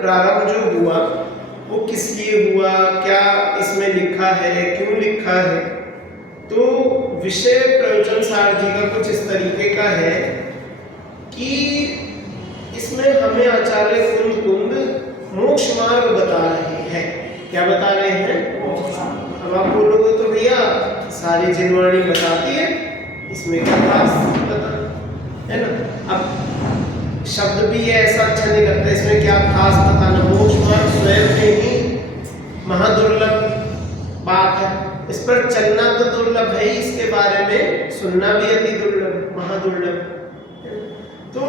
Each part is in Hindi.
प्रारंभ जो हुआ वो किस लिए हुआ, क्या इसमें लिखा है, क्यों लिखा है। तो विषय प्रयोजन सार जी का कुछ इस तरीके का है कि इसमें हमें आचार्य कुंद मोक्ष मार्ग बता रहे हैं। क्या बता रहे हैं? अब आप बोलोगे तो भैया सारी जिनवाणी बताती है, इसमें क्या खास पता है ना। अब शब्द भी ऐसा अच्छा नहीं लगता, इसमें क्या खास बताना। मोक्ष मार्ग स्वयं में ही महादुर्लभ बात है, इस पर चलना तो दुर्लभ है, इसके बारे में सुनना भी अति दुर्लभ, महादुर्लभ। तो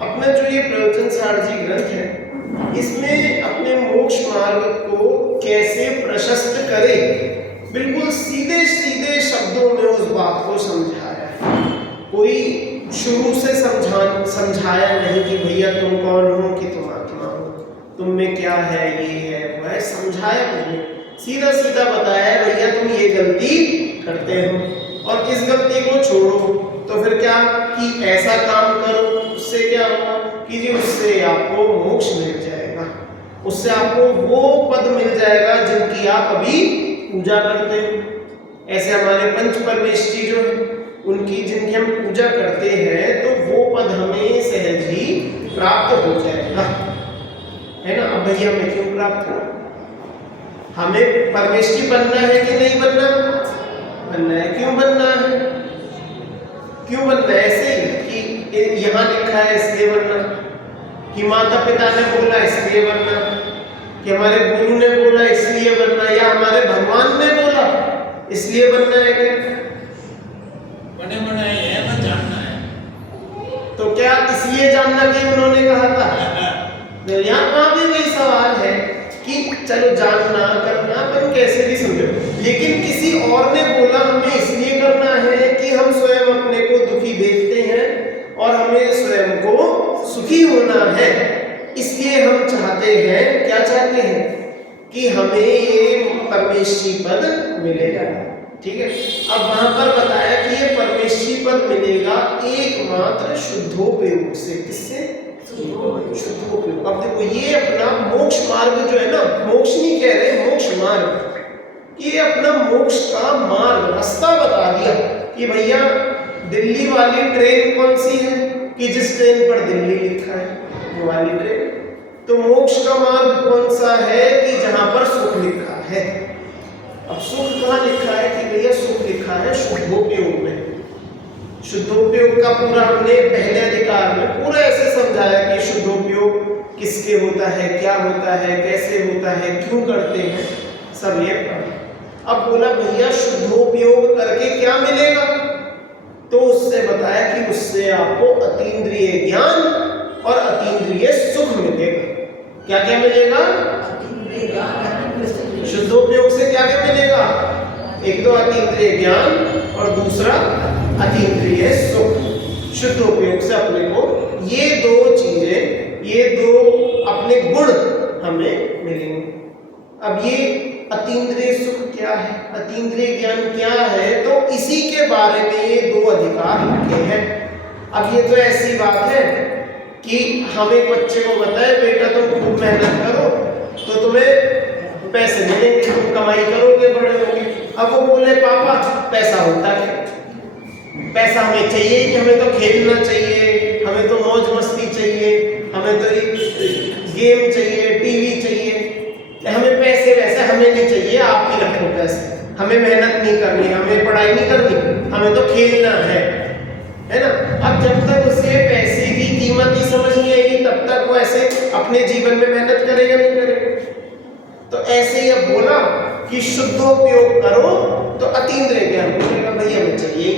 अपना जो ये प्रयोजन सार जी ग्रंथ है, इसमें अपने मोक्ष मार्ग को कैसे प्रशस्त करे, बिल्कुल सीधे सीधे शब्दों में उस बात को समझाया है। कोई शुरू से समझाया नहीं कि भैया तुम कौन हो, कि तुम आत्मा हो, तुम में क्या है, ये है वो है, समझाया नहीं। सीधा सीधा बताया भैया तुम ये गलती करते हो और इस गलती को छोड़ो। तो फिर क्या कि ऐसा काम करो, उससे क्या होगा कि जी उससे आपको मोक्ष मिल जाएगा, उससे आपको वो पद मिल जाएगा जिनकी आप अभी पूजा करते हो। ऐसे हमारे पंच परमेष्ठी जो है उनकी जिनकी हम पूजा करते हैं, तो वो पद हमें सहज ही प्राप्त हो जाएगा, है ना। अब भैया हमें क्यों प्राप्त हो, हमें परमेष्ठी बनना है कि नहीं बनना? बनना है। क्यों बनना है? क्यों बनना है? ऐसे ही कि यहाँ लिखा है इसलिए बनना, कि माता पिता ने बोला इसलिए बनना, कि हमारे गुरु ने बोला इसलिए बनना, या हमारे भगवान ने बोला इसलिए बनना है। क्या बने बनाए है ना, जानना है। तो क्या इसलिए जानना कि उन्होंने कहा था? यहाँ भी वही सवाल है कि चलो जानना करना अपन कैसे भी समझो, लेकिन किसी और ने बोला हमें इसलिए करना है कि हम स्वयं अपने को दुखी देखते हैं और हमें स्वयं को सुखी होना है, इसलिए हम चाहते हैं, क्या चाहते हैं कि हमें ये परमेष्ठी पद मिलेगा। ठीक है। अब वहां पर बताया कि ये परमेष्ठी पद मिलेगा एकमात्र शुद्धोपयोग से। किससे? शुद्धोपयोग। अब देखो ये अपना मोक्ष मार्ग जो है ना, मोक्ष नहीं कह रहे, मोक्ष मार्ग, ये अपना मोक्ष का मार्ग रास्ता बता दिया कि भैया दिल्ली वाली ट्रेन कौन सी है, कि जिस ट्रेन पर दिल्ली लिखा है वो वाली ट्रेन। तो मोक्ष का मार्ग कौन सा है, कि जहां पर सुख लिखा है। अब सुख कहाँ लिखा है, कि भैया सुख लिखा है शुद्धोपयोग में। शुद्धोपयोग का पूरा हमने पहले अधिकार में पूरा ऐसे समझाया कि शुद्धोपयोग किसके होता है, क्या होता है, कैसे होता है, क्यों करते हैं, सब ये पढ़ा। अब बोला भैया शुद्धोपयोग करके क्या मिलेगा, तो उससे बताया कि उससे आपको अतीन्द्रिय ज्ञान और अतीन्द्रिय सुख मिलेगा। क्या क्या मिलेगा? शुद्धोपयोग से क्या क्या मिलेगा? एक तो अतीन्द्रिय ज्ञान और दूसरा अतीन्द्रिय सुख। शुद्धोपयोग से अपने को ये दो चीजें, ये दो अपने गुण हमें मिलेंगे। अब ये अतीन्द्रिय सुख क्या है, अतीन्द्रिय ज्ञान क्या है, तो इसी के बारे में ये दो अधिकार लिखे हैं। अब ये तो ऐसी बात है कि हम एक बच्चे को बताए बेटा तुम खूब मेहनत करो तो तुम्हें पैसे मिलेंगे, तुम कमाई करोगे, बड़े होगे। अब वो बोले पापा पैसा होता है, पैसा हमें चाहिए कि हमें तो खेलना चाहिए, हमें तो मौज मस्ती चाहिए, हमें तो गेम चाहिए, टीवी चाहिए, हमें पैसे वैसे हमें नहीं चाहिए, आप ही रखो पैसे, हमें मेहनत नहीं करनी, हमें पढ़ाई नहीं करनी, हमें तो खेलना है ना। अब जब तक उसे पैसे की कीमत ही समझ नहीं आएगी तब तक वो ऐसे अपने जीवन में मेहनत करेगा नहीं करेगा। तो ऐसे ही अब बोला कि शुद्धोपयोग करो तो अतीन्द्रिय ज्ञान मिलेगा। भैया हमें चाहिए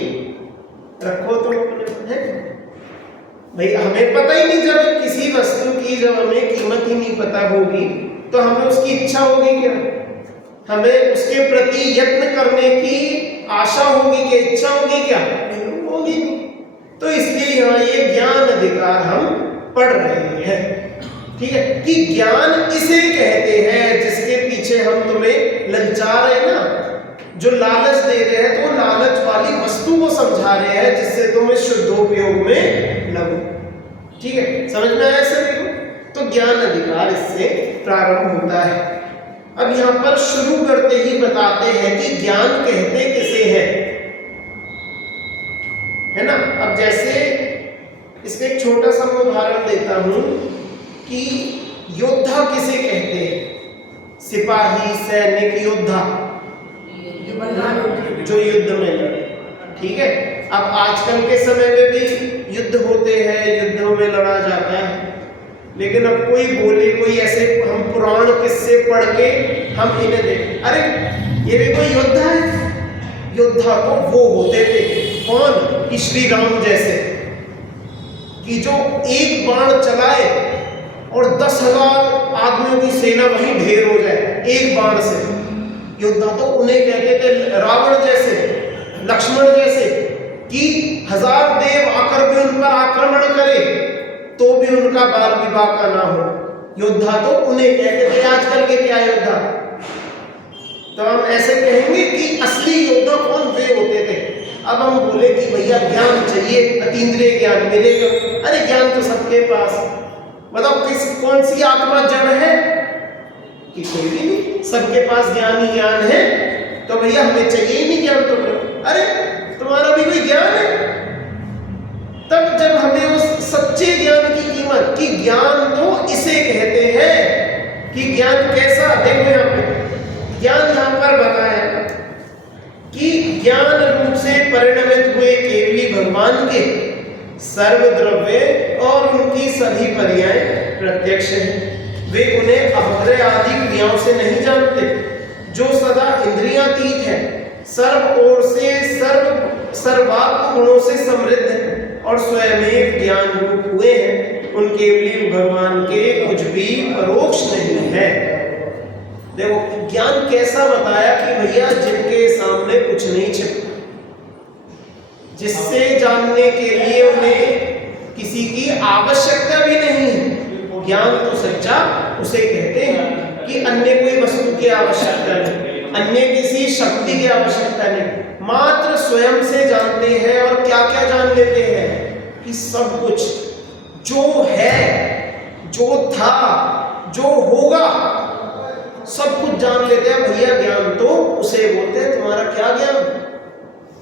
रखो तुम अपने, है भाई हमें पता ही नहीं, जब किसी वस्तु की जब हमें कीमत ही नहीं पता होगी तो हमें उसकी इच्छा होगी क्या, हमें उसके प्रति यत्न करने की आशा होगी क्या, इच्छा होगी क्या, होगी। तो इसलिए यहाँ ये ज्ञान अधिकार हम पढ़ रहे हैं। ठीक है, कि ज्ञान इसे कहते हैं जिसके पीछे हम तुम्हें ललचा रहे हैं ना, जो लालच दे रहे हैं, तो लालच वाली वस्तु को समझा रहे हैं जिससे तुम इस शुद्धोपयोग में लगो। ठीक है, समझ में आया सभी को? तो ज्ञान अधिकार इससे प्रारंभ होता है। अब यहाँ पर शुरू करते ही बताते हैं कि ज्ञान कहते किसे हैं, है ना। अब जैसे इसका एक छोटा सा मैं उदाहरण देता हूं कि योद्धा किसे कहते हैं, सिपाही, सैनिक, योद्धा, जो युद्ध में लड़े, ठीक है। अब आजकल के समय में भी युद्ध होते हैं, युद्धों में लड़ा जाता है, लेकिन अब कोई बोले, कोई ऐसे हम पुराण किस्से पढ़ के हम इन्हें देख, अरे ये भी कोई योद्धा है। योद्धा तो वो होते थे, कौन, कि श्री राम जैसे, कि जो एक बाण चलाए और 10,000 आदमियों की सेना वहीं ढेर हो जाए एक बाण से। योद्धा तो उन्हें कहते थे। रावण जैसे, लक्ष्मण जैसे, कि 1000 देव आकर भी उन पर आक्रमण करे तो भी उनका बाल विवाह का ना हो, योद्धा तो उन्हें कहते थे। आजकल के क्या योद्धा, तो हम ऐसे कहेंगे कि असली योद्धा कौन, वे होते थे। अब हम बोले कि भैया ज्ञान चाहिए, अतीन्द्रिय ज्ञान मिलेगा, अरे ज्ञान तो सबके पास, बताओ कौन सी आत्मा जड़ है कि कोई भी नहीं, सबके पास ज्ञान ही ज्ञान है, तो भैया हमें चाहिए ही नहीं ज्ञान। तो अरे तुम्हारा भी कोई ज्ञान है। तब जब हमें उस सच्चे ज्ञान की कीमत, कि ज्ञान तो इसे कहते हैं, कि ज्ञान कैसा, देखो यहाँ पे ज्ञान यहाँ पर बताया कि ज्ञान रूप से परिणमित हुए केवली भगवान के सर्वद्रव्य और उनकी सभी पर्याय प्रत्यक्ष हैं। वे उन्हें अभद्र आदि क्रियाओं से नहीं जानते, जो सदा इंद्रियातीत है, सर्व ओर से सर्वात्म गुणों से समृद्ध है और स्वयं एक ज्ञान रूप हुए हैं। उन केवली भगवान के कुछ भी परोक्ष नहीं है। देखो ज्ञान कैसा बताया कि भैया जिनके सामने कुछ नहीं छिपा, जिससे जानने के लिए उन्हें किसी की आवश्यकता भी नहीं है। ज्ञान तो सच्चा उसे कहते हैं कि अन्य कोई वस्तु की आवश्यकता नहीं, अन्य किसी शक्ति की आवश्यकता नहीं, मात्र स्वयं से जानते हैं। और क्या क्या जान लेते हैं, कि सब कुछ जो है, जो था, जो होगा, सब कुछ जान लेते हैं। भैया ज्ञान तो उसे बोलते हैं। तुम्हारा क्या ज्ञान,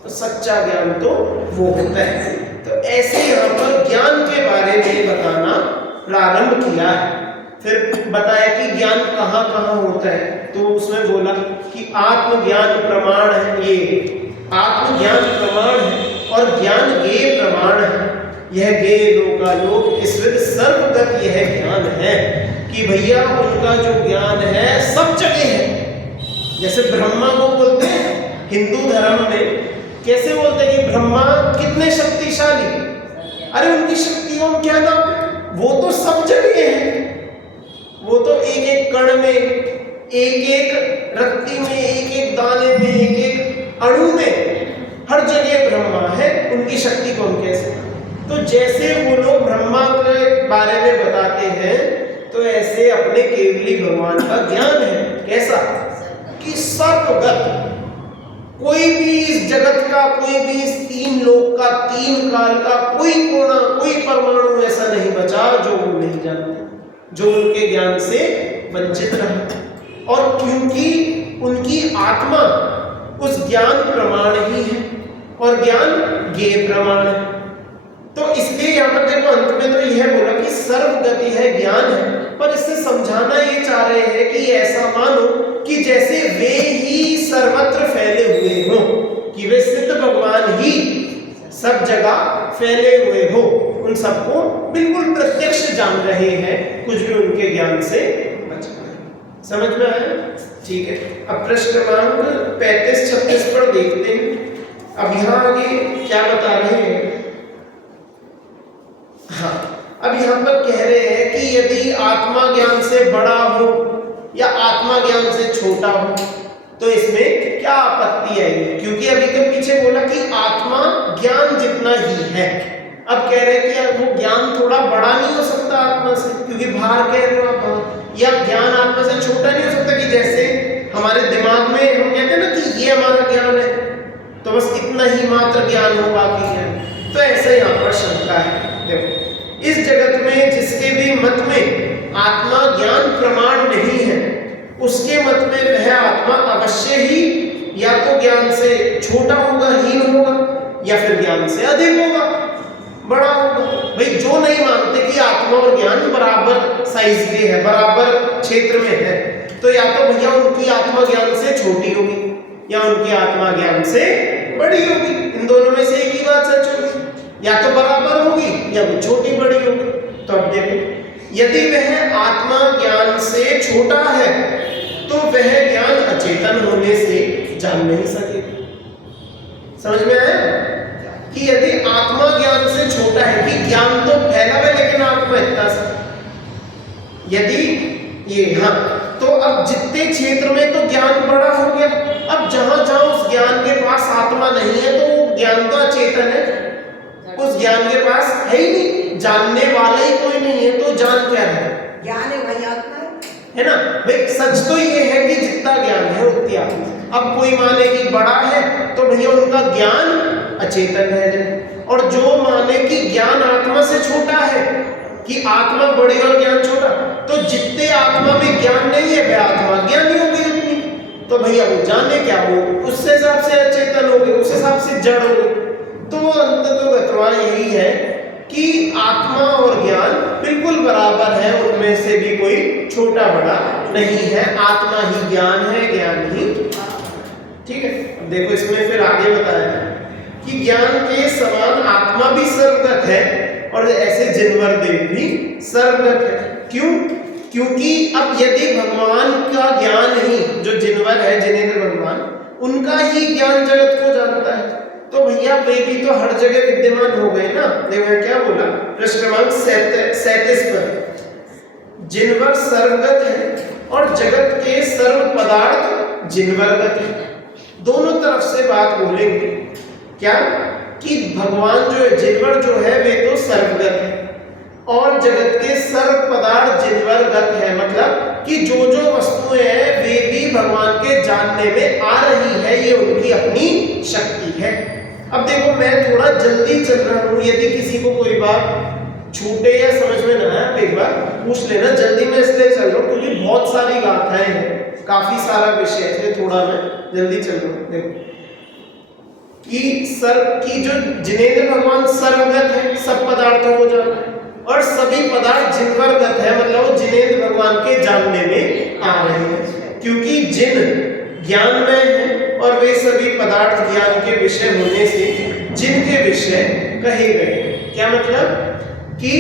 तो सच्चा ज्ञान तो वो होता है। तो ऐसे यहाँ पर ज्ञान के बारे में बताना प्रारंभ किया है। फिर बताया कि ज्ञान कहाँ कहाँ होता है, तो उसमें बोला कि आत्मज्ञान प्रमाण है, ये आत्मज्ञान प्रमाण है और ज्ञान ज्ञेय प्रमाण है। यह ज्ञेय लोकालोक ईश्वर सर्वगत यह ज्ञान है, कि भैया उनका जो ज्ञान है सब जगह है। जैसे ब्रह्मा को बोलते हैं हिंदू धर्म में, कैसे बोलते हैं कि ब्रह्मा कितने शक्तिशाली, अरे उनकी शक्तियों में क्या नाम है, वो तो सब जगह है। वो तो एक एक कण में, एक एक रत्ती में, एक एक दाने में, एक एक अणु में, हर जगह ब्रह्मा है। उनकी शक्ति को हम कैसे, तो जैसे वो लोग ब्रह्मा के बारे में बताते हैं, तो ऐसे अपने केवली भगवान का ज्ञान है। कैसा, कि सर्वगत, कोई भी इस जगत का, कोई भी इस 3 लोक का, 3 काल का कोई कोना, कोई परमाणु ऐसा नहीं बचा जो वो नहीं जानते, जो उनके ज्ञान से वंचित रहे। और क्योंकि उनकी आत्मा उस ज्ञान प्रमाण ही है और ज्ञान ज्ञेय प्रमाण है, तो इसलिए यहाँ पर देखो अंत में तो यह बोला कि सर्वगति है, ज्ञान है। पर इससे समझाना ये चाह रहे हैं कि ऐसा मानो कि जैसे वे ही सर्वत्र फैले हुए हों, कि वे सिद्ध भगवान ही सब जगह फैले हुए हो, उन सबको बिल्कुल प्रत्यक्ष जान रहे हैं, कुछ भी उनके ज्ञान से बचना है। समझ में आया? ठीक है। अब प्रश्न क्रमांक 35-36 पर देखते हैं। अब यहाँ आगे क्या बता रहे हैं, हाँ, अब यहाँ पर कह रहे हैं कि यदि आत्मा ज्ञान से बड़ा हो या आत्मा ज्ञान से छोटा हो, तो इसमें क्या आपत्ति आएगी? क्योंकि अभी तो पीछे बोला कि आत्मा ज्ञान जितना ही है। अब कह रहे हैं कि वो ज्ञान थोड़ा बड़ा नहीं हो सकता आत्मा से, क्योंकि बाहर कह रहे हो आप, या ज्ञान आत्मा से छोटा नहीं हो सकता, कि जैसे हमारे दिमाग में हम कहते हैं ना कि ये हमारा ज्ञान है, तो बस इतना ही मात्र ज्ञान हो, बाकी ज्ञान। तो ऐसे यहाँ पर शंका है। देखो, इस जगत में जिसके भी मत में आत्मा ज्ञान प्रमाण नहीं है, उसके मत में वह आत्मा अवश्य ही या तो ज्ञान से छोटा होगा, हीन होगा, या फिर ज्ञान से अधिक होगा, बड़ा होगा। भाई जो नहीं मानते कि आत्मा और ज्ञान बराबर साइज के है, बराबर क्षेत्र में है, तो या तो भैया उनकी आत्मा ज्ञान से छोटी होगी या उनकी आत्मा ज्ञान से बड़ी होगी। इन दोनों में से एक ही बात सच होगी, या तो बराबर होगी या वो छोटी बड़ी होगी। तो अब देखो, यदि वह आत्मा ज्ञान से छोटा है तो वह ज्ञान अचेतन होने से जान नहीं सकेगा। समझ में आया कि यदि आत्मा ज्ञान से छोटा है, कि ज्ञान तो फैला है लेकिन आत्मा इतना सा, यदि ये हाँ, तो अब जितने क्षेत्र में तो ज्ञान बड़ा हो गया, अब जहां जहां उस ज्ञान के पास आत्मा नहीं है तो वो ज्ञान तो अचेतन है, उस ज्ञान के पास है ही नहीं, जानने वाला ही कोई नहीं है, तो जान क्या है? ज्ञान है वही आत्मा है ना भाई। सच तो ये है कि जितना ज्ञान है उतनी आत्मा। अब कोई माने कि बड़ा है तो भैया उनका ज्ञान अचेतन है, और जो माने कि ज्ञान आत्मा से छोटा है, कि आत्मा बड़ी और ज्ञान छोटा, तो जितने आत्मा में ज्ञान नहीं है वह आत्मा ज्ञानी हो गई उतनी, तो भैया वो जाने क्या, हो उससे हिसाब से अचेतन हो गए, उस हिसाब से जड़ हो गए। तो अंततः यही है कि आत्मा और ज्ञान बिल्कुल बराबर है, उनमें से भी कोई छोटा बड़ा नहीं है, आत्मा ही ज्ञान है, ज्ञान ही। ठीक है, अब देखो इसमें फिर आगे बताया कि ज्ञान के समान आत्मा भी सर्वगत है और ऐसे जिनवर देव भी सर्वगत है। क्यों? क्योंकि अब यदि भगवान का ज्ञान ही, जो जिनवर है जिनेंद्र भगवान, उनका ही ज्ञान जगत को जानता है, तो भैया वे भी तो हर जगह विद्यमान हो गए ना। देखो क्या बोला पृष्ठ क्रमांक 37 पर, जिनवर सर्वगत है और जगत के सर्व पदार्थ जिनवरगत है। दोनों तरफ से बात बोलेंगे क्या, कि भगवान जो है, जिनवर जो है वे तो सर्वगत है और जगत के सर्व पदार्थ जिनवरगत है, मतलब कि जो जो वस्तुएं हैं वे भी भगवान के जानने में आ रही है, ये उनकी अपनी शक्ति है। अब देखो मैं थोड़ा जल्दी चल रहा हूं, यदि किसी को कोई बात छूटे या समझ में ना आए एक बार पूछ लेना। जल्दी में इसलिए चल रहा हूं क्योंकि बहुत सारी गाथाएं हैं, काफी सारा विषय है, इसलिए थोड़ा मैं जल्दी चल रहा हूं। देखो कि जो जिनेंद्र भगवान सर्वगत है, सब पदार्थों को जानता है, और सभी पदार्थ जिनवरगत है, मतलब वो जिनेंद्र भगवान के जानने में आ रहे हैं, क्योंकि जिन ज्ञान में है और वे सभी पदार्थ ज्ञान के विषय होने से जिनके विषय कहे गए। क्या मतलब कि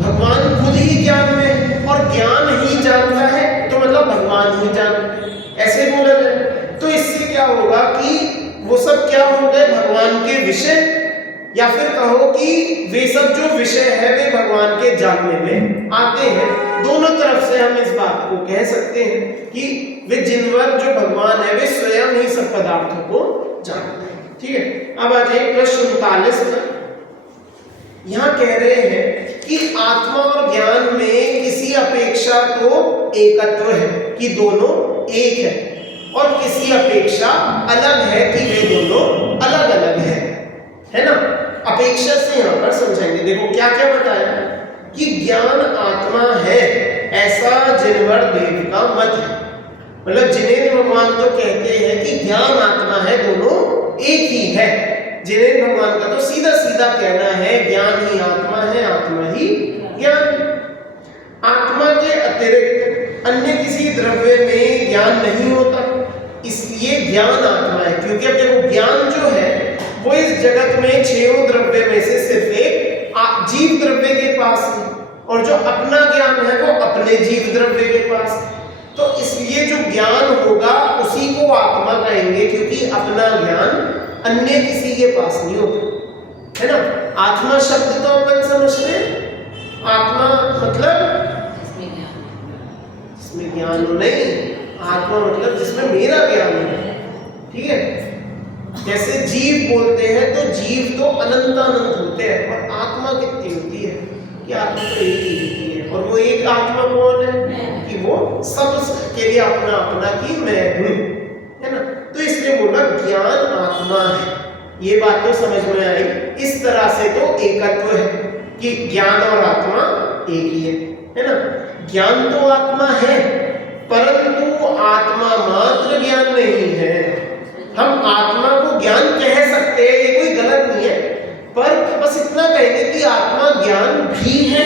भगवान खुद ही ज्ञान में है और ज्ञान ही जानता है, तो मतलब भगवान ही जानता है, ऐसे बोला जाए। तो इससे क्या होगा कि वो सब क्या हो गए, भगवान के विषय, या फिर कहो कि वे सब जो विषय है वे भगवान के जानने में आते हैं। दोनों तरफ से हम इस बात को कह सकते हैं कि वे जिनवर जो भगवान है वे स्वयं ही सब पदार्थों को जानते हैं। ठीक है, अब आ जाइए प्रश्न 39 पर। यहाँ कह रहे हैं कि आत्मा और ज्ञान में किसी अपेक्षा तो एकत्व है, कि दोनों एक है, और किसी अपेक्षा अलग है कि वे दोनों अलग अलग है ना। अपेक्षा से यहाँ पर समझाएंगे। देखो क्या क्या बताया कि ज्ञान आत्मा है, ऐसा जिनवर देव का मत है। मतलब जिनेंद्र भगवान तो कहते हैं कि ज्ञान आत्मा है, दोनों एक ही है। जिनेंद्र भगवान का तो सीधा सीधा कहना है ज्ञान ही आत्मा है, आत्मा ही ज्ञान। आत्मा के अतिरिक्त अन्य किसी द्रव्य में ज्ञान नहीं होता, इसलिए ज्ञान आत्मा है। क्योंकि अब देखो ज्ञान जो है वो इस जगत में 6 द्रव्य में से सिर्फ एक जीव द्रव्य के पास है, और जो अपना ज्ञान है वो अपने जीव द्रव्य के पास। तो इसलिए जो ज्ञान होगा उसी को आत्मा कहेंगे, क्योंकि अपना ज्ञान अन्य किसी के पास नहीं होता, है ना। आत्मा शब्द तो अपन समझते हैं, आत्मा मतलब इसमें ज्ञान नहीं, आत्मा मतलब जिसमें मेरा ज्ञान है। ठीक है, जैसे जीव बोलते हैं तो जीव तो अनंत अनंत होते हैं, और आत्मा कितनी होती है कि आत्मा तो एक ही होती है, और वो एक आत्मा कौन है कि वो सब के लिए अपना अपना कि मैं हूं, है ना। तो इसलिए बोला ज्ञान आत्मा है, ये बात तो समझ में आई। इस तरह से तो एकत्व है कि ज्ञान और आत्मा एक ही है ना। ज्ञान तो आत्मा है, परंतु आत्मा मात्र ज्ञान नहीं है। हम आत्मा को ज्ञान कह सकते हैं, ये कोई गलत नहीं है, पर बस इतना कहेंगे कि आत्मा ज्ञान भी है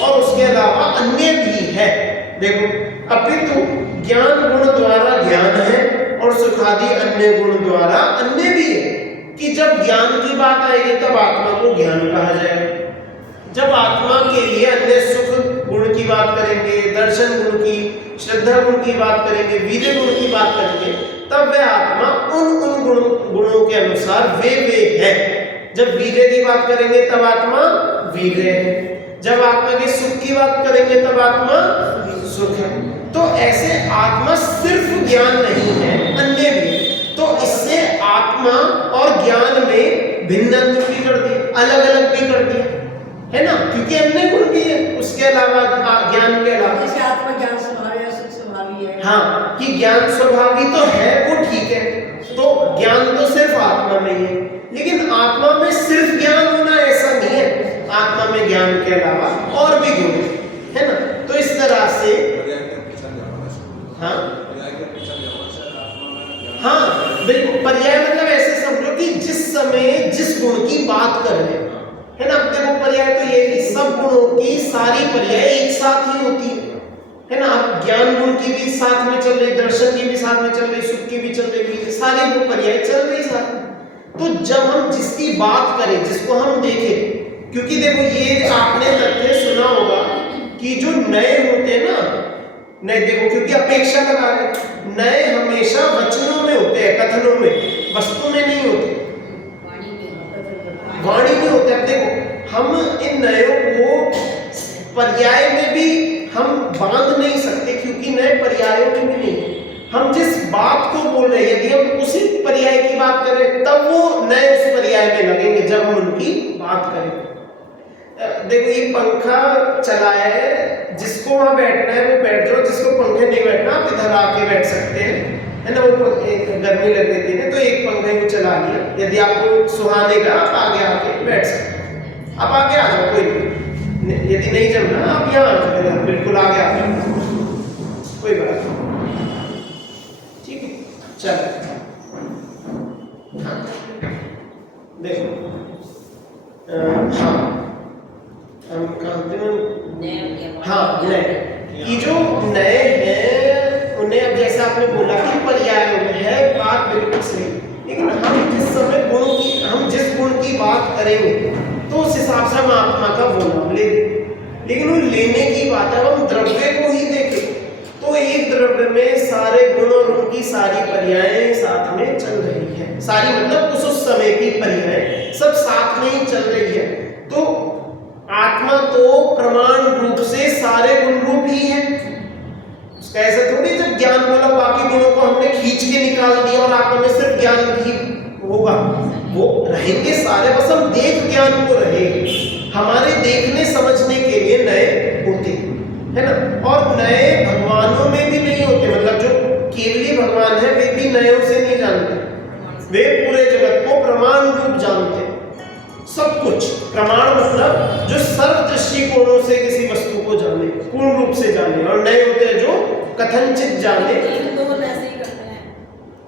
और उसके अलावा अन्य भी है। देखो, अपितु ज्ञान गुण द्वारा ज्ञान है और सुखादि अन्य गुण द्वारा अन्य भी है। कि जब ज्ञान की बात आएगी तब आत्मा को ज्ञान कहा जाएगा। जब आत्मा के लिए अन्य सुख गुण की बात करेंगे, दर्शन गुण की, श्रद्धा गुण की बात करेंगे, वीर्य गुण की बात करेंगे, तब वह आत्मा उन गुणों के अनुसार वे है। जब वीर्य की बात करेंगे तब आत्मा वीर्य है, जब आत्मा के सुख की बात करेंगे तब आत्मा सुख है। तो ऐसे आत्मा सिर्फ ज्ञान नहीं है, अन्य भी। तो इससे आत्मा और ज्ञान में भिन्नत्व भी कर दी, अलग अलग भी कर दिया, है ना, क्योंकि अन्य गुण भी है उसके अलावा, ज्ञान के अलावा। जैसे आत्मा ज्ञान स्वभावी है, सुख स्वभावी है। हाँ, कि ज्ञान स्वभावी तो है, वो ठीक है, तो ज्ञान तो सिर्फ आत्मा में ही है, लेकिन आत्मा में सिर्फ ज्ञान होना ऐसा नहीं है, आत्मा में ज्ञान के अलावा और भी गुण है ना। तो इस तरह से हाँ बिल्कुल, पर्याय मतलब ऐसे समझो कि जिस समय जिस गुण की बात कर रहे हैं, है ना। देखो, पर्याय तो ये कि सब गुणों की सारी पर्याय एक साथ ही होती है ना। अब ज्ञान गुण की भी साथ में चल रही, दर्शन की भी साथ में चल रही, सुख की भी चल रही, सारी वो पर्याय चल रही साथ में। तो जब हम जिसकी बात करें, जिसको हम देखें, क्योंकि देखो ये आपने तथ्य सुना होगा कि जो नए होते हैं ना, नए, देखो क्योंकि अपेक्षा लगा रहे, नए हमेशा वचनों में होते हैं, कथनों में, वस्तु में नहीं होते, वाणी में होते हैं। देखो, हम इन नयों को पर्याय में भी हम बांध नहीं सकते, क्योंकि नए पर्यायों में भी नहीं। हम जिस बात को बोल रहे हैं, यदि हम उसी पर्याय की बात करें तब वो नए उस पर्याय में लगेंगे, जब हम उनकी बात करें। देखो, ये पंखा चला है, जिसको वहां बैठना है वो बैठ जाओ, जिसको पंखे नहीं बैठना आप इधर आके बैठ सकते हैं, है ना। वो गर्मी लग रही थी ना, तो एक पंखा को चला लिया, यदि आपको सुहानेगा आप आगे आके बैठ सकते हैं। आप आगे आ जाओ, कोई नहीं, यदि नहीं जमना आप यहाँ आ जाओ, बिल्कुल आगे आ जाओ, कोई बात नहीं, ठीक है। चलो, देखो, हाँ हम कहते हैं, हाँ नए, कि जो नए हैं उन्हें, अब जैसे आपने बोला कि पर्याय में है, बात बिल्कुल सही, लेकिन हम जिस समय गुणों की, हम जिस गुण की बात करेंगे तो उस हिसाब से हम आत्मा का वो नाम ले दें। लेकिन वो लेने की बात है, हम द्रव्य को ही देखें तो एक द्रव्य में सारे गुण और उनकी सारी पर्यायें साथ में चल रही है, सारी मतलब उस समय की पर्यायें सब साथ में ही चल रही है। तो आत्मा तो प्रमाण रूप से सारे गुण रूप ही है। उसका ऐसा थोड़ी जब ज्ञान बोला बाकी गुणों को हमने खींच के निकाल दिया और आत्मा में सिर्फ ज्ञान ही होगा, वो रहेंगे सारे, बस हम देख ज्ञान को रहे, हमारे देखने समझने के लिए नए होते है ना। और नए भगवानों में भी नहीं होते, मतलब जो केवली भगवान है वे भी नयों से नहीं जानते, वे पूरे जगत को प्रमाण रूप जानते, सब कुछ। प्रमाण मतलब जो सर्व दृष्टिकोणों से किसी वस्तु को जाने, पूर्ण रूप से जाने, और नए होते हैं जो कथनचित जाने। दोनों ऐसे ही करते हैं,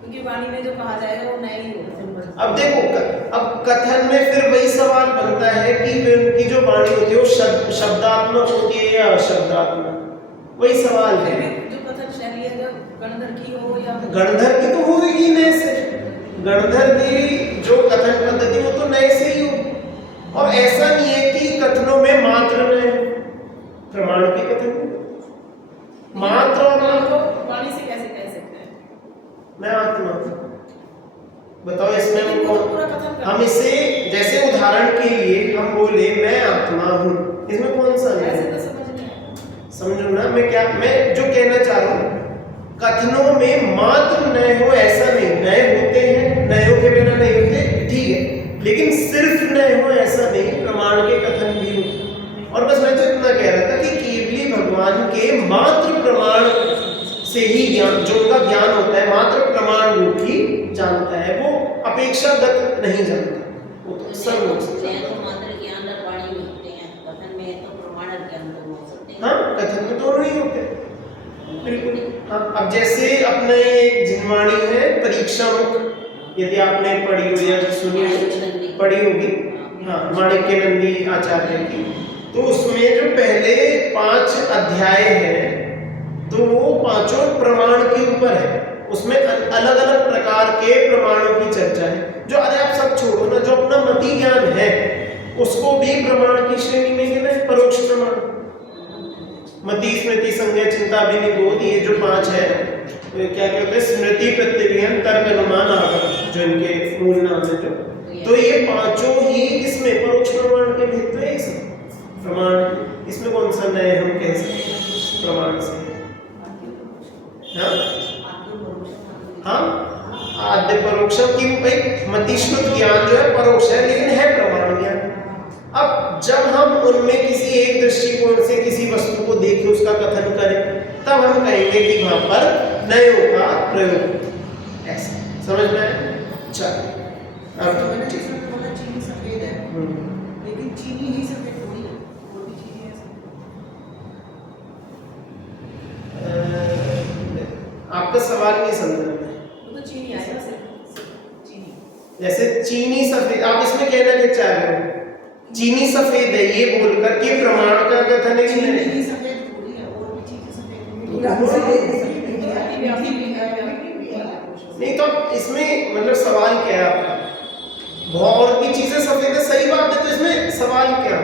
क्योंकि वाणी में जो कहा जाएगा वो नए ही होते हैं। अब देखो, अब कथन में फिर वही सवाल बनता है कि उनकी जो वाणी होती है वो शब्दात्मक होती है या अशब्दात्मक, वही सवाल है। जो कथन शैली है, जो गणधर की हो या गणधर की तो होगी नए से, गणधर की जो कथन पद्धति वो तो नए से ही हो। और ऐसा नहीं है कि कथनों में मात्र नए, प्रमाण के कथन मात्र और वाणी से कैसे कह सकते हैं मैं आत्मा, बताओ इसमें हम इसे, जैसे उदाहरण के लिए हम बोले मैं आत्मा हूँ, इसमें कौन सा है? ऐसे तो समझ नहीं आया। समझो ना मैं क्या, मैं जो कहना चाह रहा हूँ, कथनों में मात्र नए हो ऐसा नहीं, नए होते हैं, नयों के बिना नहीं होते, ठीक है, लेकिन सिर्फ नए हो ऐसा नहीं, प्रमाण के कथन भी होते। और बस मैं तो इतना कह रहा था कि केवली भगवान के मात्र प्रमाण से ही ज्ञान, जो उनका ज्ञान होता है मात्र प्रमाण रूप ही जानता है, वो अपेक्षागत नहीं जानता, वो तो सब लोग मात्र ज्ञान और वाणी में होते हैं, कथन में तो प्रमाण ज्ञान हो सकते हैं। हाँ, कथन में दोनों ही होते हैं, बिल्कुल। हाँ, अब जैसे अपने जिनवाणी है परीक्षा मुख, यदि आपने पढ़ी हो या सुनी हो, पढ़ी होगी, हाँ, माणिक्य नंदी आचार्य की, तो उसमें जो पहले 5 अध्याय हैं तो वो पांचों प्रमाण के ऊपर है, उसमें अलग अलग प्रकार के प्रमाणों की चर्चा है। जो अरे आप सब छोड़ो ना, जो अपना मति ज्ञान है उसको भी प्रमाण की श्रेणी में गिना है, परोक्ष प्रमाण। मति स्मृति संज्ञा चिंता अभिनिबोध, ये जो 5 है, क्या कहते हैं, स्मृति प्रत्यभिज्ञान तर्क अनुमान आगम, जो इनके मूल नाम है जो, तो ये पांचों ही किसमें परोक्ष प्रमाण के भेद है, प्रमाण। इसमें कौन सा नए हम कह सकते हैं प्रमाण से? हाँ, आद्य परोक्ष की भाई मतिष्ठुत ज्ञान जो है परोक्ष है, लेकिन है प्रमाण ज्ञान। अब जब हम उनमें किसी एक दृष्टिकोण से किसी वस्तु को देखें, उसका कथन करें, तब हम कहेंगे कि वहां पर नयों का प्रयोग। ऐसा समझ में आया? चलो अब चीनी सफेद है, लेकिन चीनी ही सफेद थोड़ी है, और भी चीनी है। आपका सवाल नहीं समझ में। वो तो चीनी आएगा, चीनी जैसे चीनी सफेद, आप इसमें कहना क्या चाह रहे हो? चीनी सफेद है ये बोलकर के प्रमाण का कथन है कि नहीं? सफेद थोड़ी है, और भी चीजें सफेद नहीं, तो इसमें मतलब सवाल क्या है आपका? बहुत और भी चीजें सफेद है, सही बात है, तो इसमें सवाल क्या?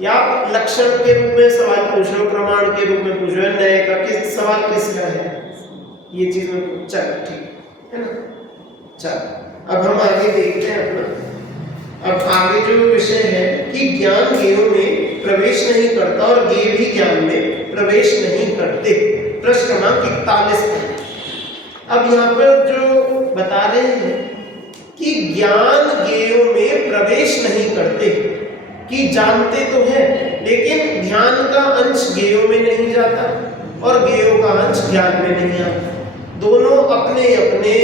या आप लक्षण के रूप में सवाल पूछ रहे हो, प्रमाण के रूप में पूछ रहे हो, नए का किस सवाल किसका है, ये चीज में चल ठीक है ना। चल अब हम आगे देखते हैं अपना। अब आगे जो विषय है कि ज्ञान गेयों में प्रवेश नहीं करता और गेय भी ज्ञान में प्रवेश नहीं करते। प्रश्न क्रमांक 41 पर अब यहाँ पर जो बता रहे हैं कि ज्ञान गेयों में प्रवेश नहीं करते, कि जानते तो हैं लेकिन ध्यान का अंश गेयों में नहीं जाता और गेयों का अंश ज्ञान में नहीं आता। दोनों अपने अपने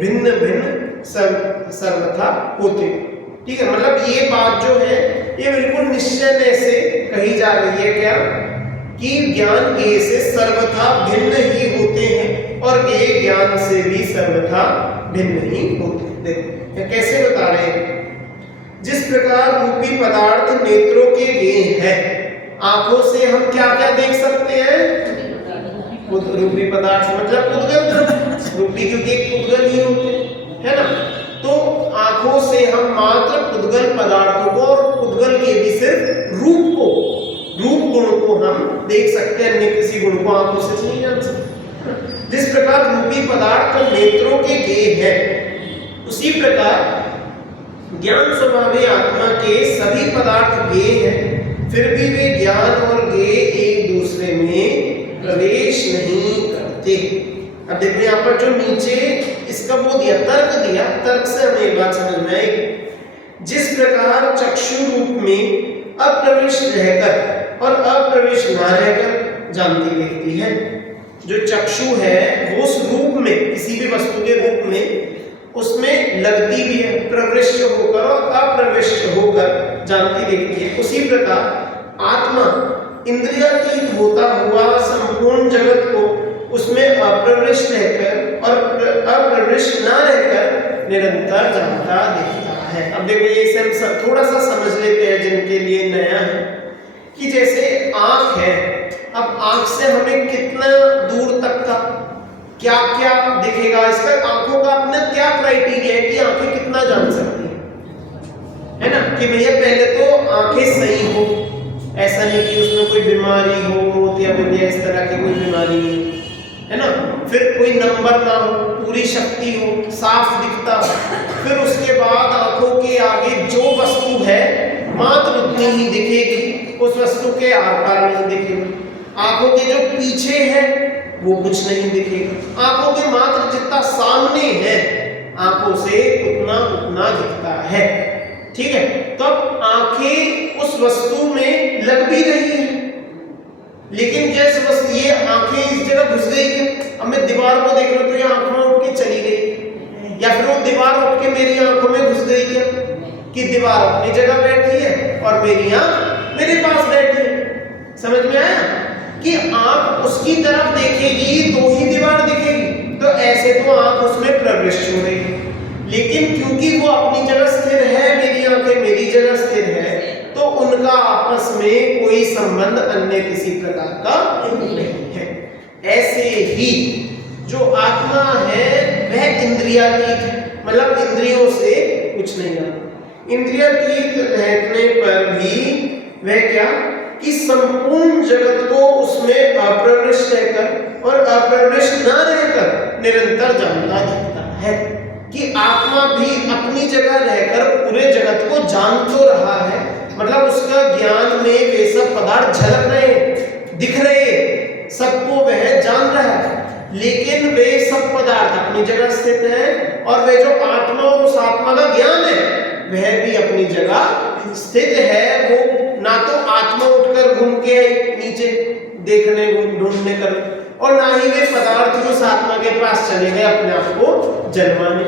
भिन्न भिन्न सर्वथा होते। ठीक है, मतलब ये बात जो है ये बिल्कुल निश्चय से कही जा रही है क्या, कि ज्ञान गेय से सर्वथा भिन्न ही होते हैं और गेय ज्ञान से भी सर्वथा भिन्न ही होते हैं। देखो कैसे बता रहे हैं, जिस प्रकार रूपी पदार्थ नेत्रों के गेय है, आंखों से हम क्या क्या देख सकते हैं? रूपी पदार्थ मतलब उद्गल रूपी, क्योंकि एक उद्गल ही होते है ना। तो आंखों से हम मात्र उद्गल पदार्थों को और उद्गल के भी सिर्फ रूप को, रूप गुण को हम देख सकते हैं, अन्य किसी गुण को आंखों से नहीं जान सकते। जिस प्रकार रूपी पदार्थ नेत्रों के गेय है, उसी प्रकार ज्ञान स्वभावी आत्मा के सभी पदार्थ गेय हैं, फिर भी वे ज्ञान और गेय एक दूसरे में प्रवेश नहीं करते। अब देखो यहाँ पर जो नीचे इसका वो दिया, तर्क दिया, तर्क से हमें एक बात समझ में आएगी। जिस प्रकार चक्षु रूप में अप्रविष्ट रहकर और अप्रविष्ट ना रहकर जानती देखती है, जो चक्षु है वो उस रूप में, किसी भी वस्तु के रूप में उसमें लगती भी है, प्रविष्ट होकर और अप्रविष्ट होकर जानती देखती है। उसी प्रकार आत्मा इंद्रियातीत होता हुआ संपूर्ण जगत को उसमें अप्रविष्ट रहकर और अप्रविष्ट ना रहकर निरंतर जानता देखता है। अब देखो ये इसे हम थोड़ा सा समझ लेते हैं जिनके लिए नया है, कि जैसे आंख है, अब आंख से हमें कितना दूर तक का क्या क्या दिखेगा, इसका आंखों का अपना क्या क्राइटेरिया है कि आंखें कितना जान सकती है ना, कि भैया पहले तो आंखें सही हो, ऐसा नहीं कि उसमें कोई बीमारी हो, मोतिया बिंदिया इस तरह की कोई बीमारी नहीं है ना, फिर कोई नंबर ना हो, पूरी शक्ति हो, साफ दिखता हो, फिर उसके बाद आंखों के आगे जो वस्तु है मात्र उतनी ही दिखेगी, उस वस्तु के आर पार नहीं दिखेगा। आंखों के जो पीछे है वो कुछ नहीं दिखेगा, आंखों के मात्र जितना सामने है आंखों से उतना उतना दिखता है। ठीक है, तो अब आंखें उस वस्तु में लग भी रही है, लेकिन क्या इस वस्तु ये आंखें इस जगह घुस गई क्या? अब मैं दीवार को देख रहा हूं तो ये आंखों में उठ के चली गई, या फिर वो दीवार उठ के मेरी आंखों में घुस गई क्या? कि दीवार अपनी जगह बैठी है और मेरी आंख मेरे पास बैठी है। समझ में आया कि आंख उसकी तरफ देखेगी तो ही दीवार दिखेगी, तो ऐसे तो आंख उसमें प्रविष्ट हो रही है, लेकिन क्योंकि वो अपनी जगह स्थिर है, मेरी आंखें मेरी जगह स्थिर है, तो उनका आपस में कोई संबंध अन्य किसी प्रकार का नहीं है। ऐसे ही जो आत्मा है वह इंद्रियातीत है, मतलब इंद्रियों से कुछ नहीं है। इंद्रियातीत रहने पर भी वह क्या कि संपूर्ण जगत को उसमें अप्रविष्ट रहकर और अप्रविष्ट न रहकर निरंतर जानता दिखता है कि आत्मा भी अपनी जगह रहकर पूरे जगत को जान तो रहा है, मतलब उसका ज्ञान में वे सब पदार्थ झलक रहे, दिख रहे, सबको वह जान रहा है, लेकिन वे सब पदार्थ अपनी जगह स्थित हैं और वे जो आत्मा और उस आत्मा का ज्ञान है वह भी अपनी जगह स्थित है। वो ना तो आत्मा उठकर घूम के आई नीचे देखने ढूंढने कर, और ना ही वे पदार्थ उस आत्मा के पास चले गए अपने आप को जन्माने।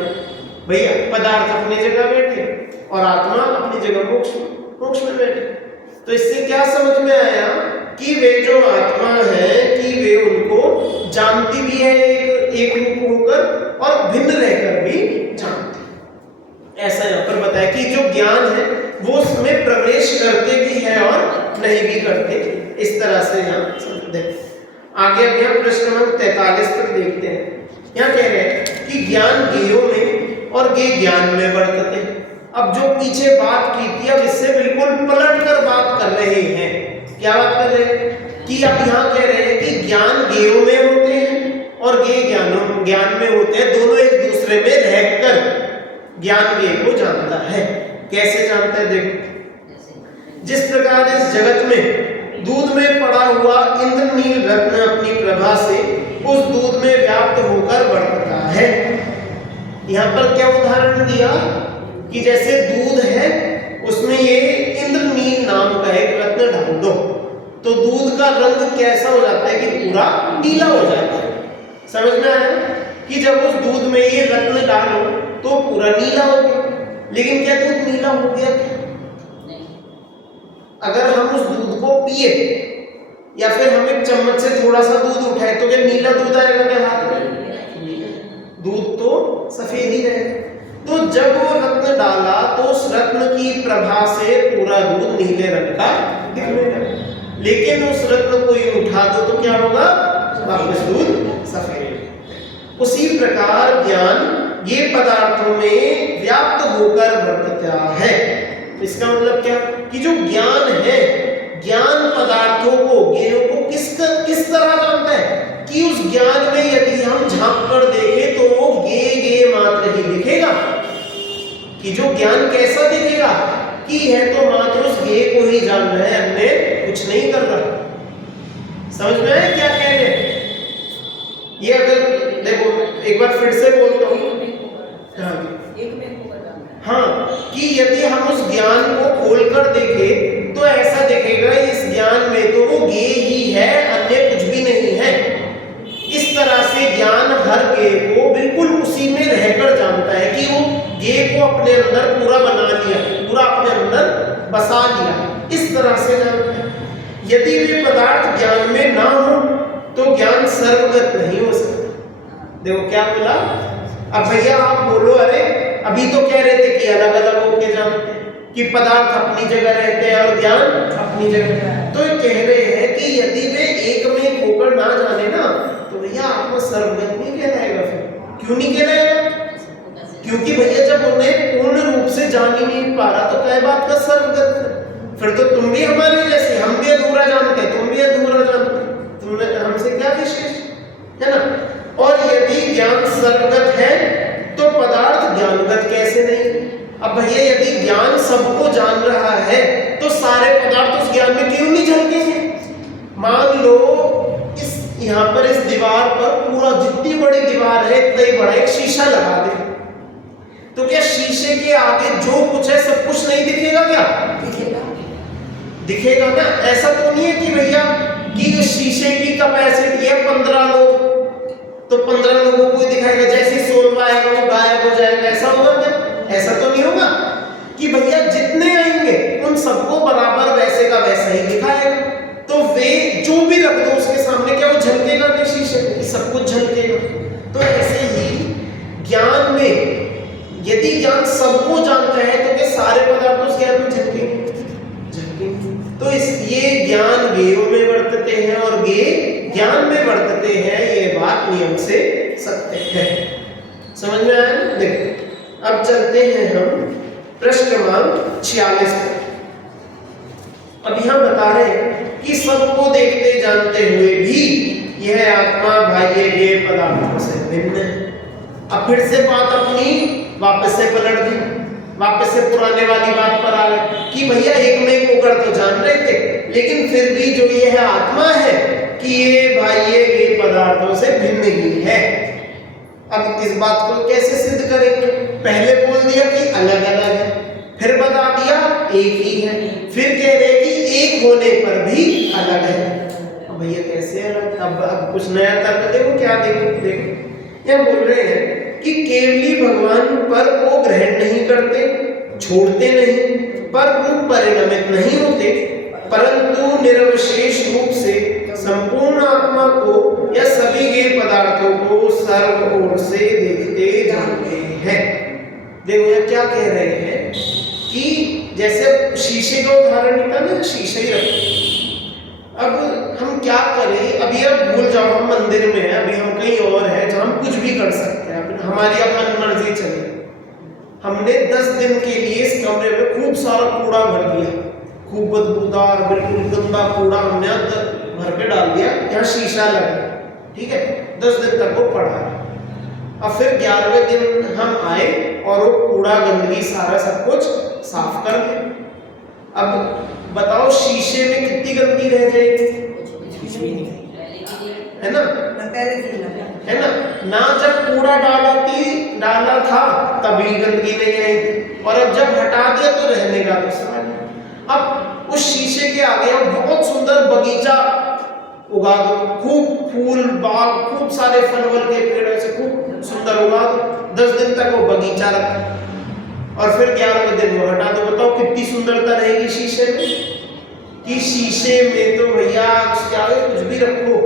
भैया पदार्थ अपनी जगह बैठे और आत्मा अपनी जगह मोक्ष में बैठे। तो इससे क्या समझ में आया कि वे जो आत्मा है कि वे उनको जानती भी है एक रूप होकर और भिन्न रहकर भी जानती। ऐसा यहाँ पर बताया कि जो ज्ञान है वो उसमें प्रवेश करते भी है और नहीं भी करते। इस तरह से यहाँ समझते। आगे अब यहाँ प्रश्न नंबर 43 तक देखते हैं। यहाँ कह रहे हैं कि ज्ञान ज्ञेयों में और ज्ञेय ज्ञान में वर्तते। अब जो पीछे बात की थी अब इससे बिल्कुल पलट कर बात कर रहे हैं। क्या बात कर रहे हैं कि अब यहाँ कह रहे हैं कि ज्ञान ज्ञेयों में होते हैं और ज्ञेय ज्ञान में होते हैं। दोनों एक दूसरे में रहकर ज्ञान ज्ञेय को जानता है। कैसे जानता है देखो, जिस प्रकार इस जगत में दूध में पड़ा हुआ इंद्रनील रत्न अपनी प्रभा से उस दूध में व्याप्त होकर वर्तता है। यहाँ पर क्या उदाहरण दिया कि जैसे दूध है उसमें ये इंद्रनील नाम का एक रत्न डाल दो तो दूध का रंग कैसा हो जाता है कि पूरा नीला हो जाता है। समझ में आया कि जब उस दूध में ये रत्न डालो तो पूरा नीला हो गया, लेकिन क्या दूध नीला हो गया क्या? अगर हम उस दूध को पिए या फिर हम एक चम्मच से थोड़ा सा दूध उठाए तो क्या नीला दूध आएगा क्या हाथ में? दूध तो सफेद ही रहेगा। तो जब वो रत्न डाला तो उस रत्न की प्रभा से पूरा दूध नीले रंग का दिखने लगा, लेकिन उस रत्न को ये उठा दो तो क्या होगा? वापस दूध सफेद। उसी प्रकार ज्ञान ये पदार्थों में व्याप्त होकर वर्तता है। इसका मतलब क्या कि जो ज्ञान है, ज्ञान पदार्थों को ज्ञेयों को किस तरह जानता है कि उस ज्ञान में यदि हम झांक कर देखें तो वो ज्ञेय मात्र ही दिखेगा। कि जो ज्ञान कैसा दिखेगा कि है तो मात्र उस ज्ञेय को ही जान रहा है, अन्य कुछ नहीं कर रहा। समझ में आया क्या कह रहे हैं? ये अगर देखो एक बार फिर से बोलता हूँ, हाँ कि यदि हम उस ज्ञान को खोलकर देखें तो ऐसा दिखेगा इस ज्ञान में तो वो ज्ञेय ही है, अन्य कुछ भी नहीं है। इस तरह से ज्ञान हर ज्ञेय को बिल्कुल उसी में रहकर जानता है कि वो ज्ञेय को अपने अंदर पूरा बना लिया, पूरा अपने अंदर बसा लिया। इस तरह से जानता है। यदि वे पदार्थ ज्ञान में ना हो तो ज्ञान सर्वगत नहीं हो सकता। देखो क्या बोला। अब भैया आप बोलो, अरे अभी तो कह रहे थे कि अलग अलग होके जानते हैं कि पदार्थ अपनी जगह रहते हैं और ज्ञान अपनी जगह। तो कह रहे हैं कि यदि वे एक में होकर ना जाने ना तो भैया आत्मा सर्वगत नहीं कहलाएगा। फिर क्यों नहीं कहलाएगा? क्योंकि भैया जब उन्हें पूर्ण रूप से जान ही नहीं पा रहा तो क्या बात का सर्वगत? फिर तो तुम भी हमारे जैसे, हम भी अधूरा जानते, तुम भी अधूरा जानते, तुमने हमसे क्या विशेष है ना। और यदि ज्ञान सर्वगत है तो पदार्थ ज्ञानगत कैसे नहीं? अब भैया यदि ज्ञान सबको जान रहा है तो सारे पदार्थ उस ज्ञान में क्यों नहीं झलकेंगे? मान लो इस यहाँ पर इस दीवार पर पूरा जितनी बड़ी दीवार है इतना ही बड़ा एक शीशा लगा दे तो क्या शीशे के आगे जो कुछ है सब कुछ नहीं दिखेगा क्या? दिखेगा ना। ऐसा तो नहीं है कि भैया कि शीशे की कैपेसिटी है 15 लोग तो 15 लोगों को दिखाएगा, जैसे 16वां आएगा वो गायब हो जाएगा। ऐसा होगा क्या? ऐसा तो नहीं होगा कि भैया जितने आएंगे उन सबको बराबर वैसे का वैसा ही दिखाएगा। तो वे जो भी रख दो उसके सामने, क्या वो झलकेगा नहीं शीशे में? सब कुछ झलकेगा। तो ऐसे ही ज्ञान में यदि ज्ञान सबको जानता है तो क्या सारे पदार्थ उस ज्ञान में झलकेंगे? तो इस ये ज्ञान ज्ञेयों में वर्तते हैं और ज्ञेय ज्ञान में वर्तते हैं, ये बात नियम से सत्य है। समझ में आया? देखो अब चलते हैं हम प्रश्न क्रमांक 46 पर। अब यहां बता रहे हैं कि सबको देखते जानते हुए भी यह आत्मा बाह्य ज्ञेय पदार्थों से भिन्न है। अब फिर से बात अपनी वापस से पलट दी, वापस से पुराने वाली बात पर आ गए कि भैया एक में एक होकर तो जान रहे थे, लेकिन फिर भी जो यह आत्मा है कि ये बाह्य ज्ञेय पदार्थों से भिन्न ही है। अब इस बात को कैसे सिद्ध करेंगे? पहले बोल दिया कि अलग अलग है, फिर बता दिया एक ही है, फिर कह रहे कि एक होने पर भी अलग है। अब भैया कैसे अलग? अब कुछ नया तर्क देखो, क्या देखो यह बोल रहे हैं कि केवली भगवान पर को ग्रहण नहीं करते, छोड़ते नहीं, पर रूप परिणमित नहीं होते, परंतु निरवशेष रूप से संपूर्ण आत्मा को या सभी ज्ञेय पदार्थों को सर्व ओर से देखते जानते हैं। देखो ये क्या कह रहे हैं कि जैसे शीशे का उदाहरण निकला ना, शीशे ही रखो। अब हम क्या करें? अभी आप भूल जाओ हम मंदिर में हैं, अभी हम कहीं और हैं जहां हम कुछ भी कर सकते हैं, हमारी अपन मर्जी चले। हमने 10 दिन के लिए इस कमरे में खूब सारा कूड़ा भर दिया, खूब बदबूदार बिल्कुल गंदा कूड़ा हमने भर के डाल दिया, यहाँ शीशा लगा, ठीक है, 10 दिन तक वो पड़ा। अब फिर 11वें दिन हम आए और वो कूड़ा गंदगी सारा सब कुछ साफ कर दिया। अब बताओ शीशे में कितनी गंदगी रह जाएगी? है ना? है ना जब कूड़ा डाला था तभी गंदगी नहीं आई थी, और अब जब हटा दिया तो रहने का तो सवाल है। अब उस शीशे के आगे हम बहुत सुंदर बगीचा उगा दो, खूब फूल बाग, खूब सारे फल के पेड़ ऐसे खूब सुंदर उगा दो, 10 दिन तक वो बगीचा रखा और फिर 11वें दिन वो हटा दो। बताओ कितनी सुंदरता रहेगी शीशे में? कि शीशे में तो भैया क्या है, कुछ भी रखो,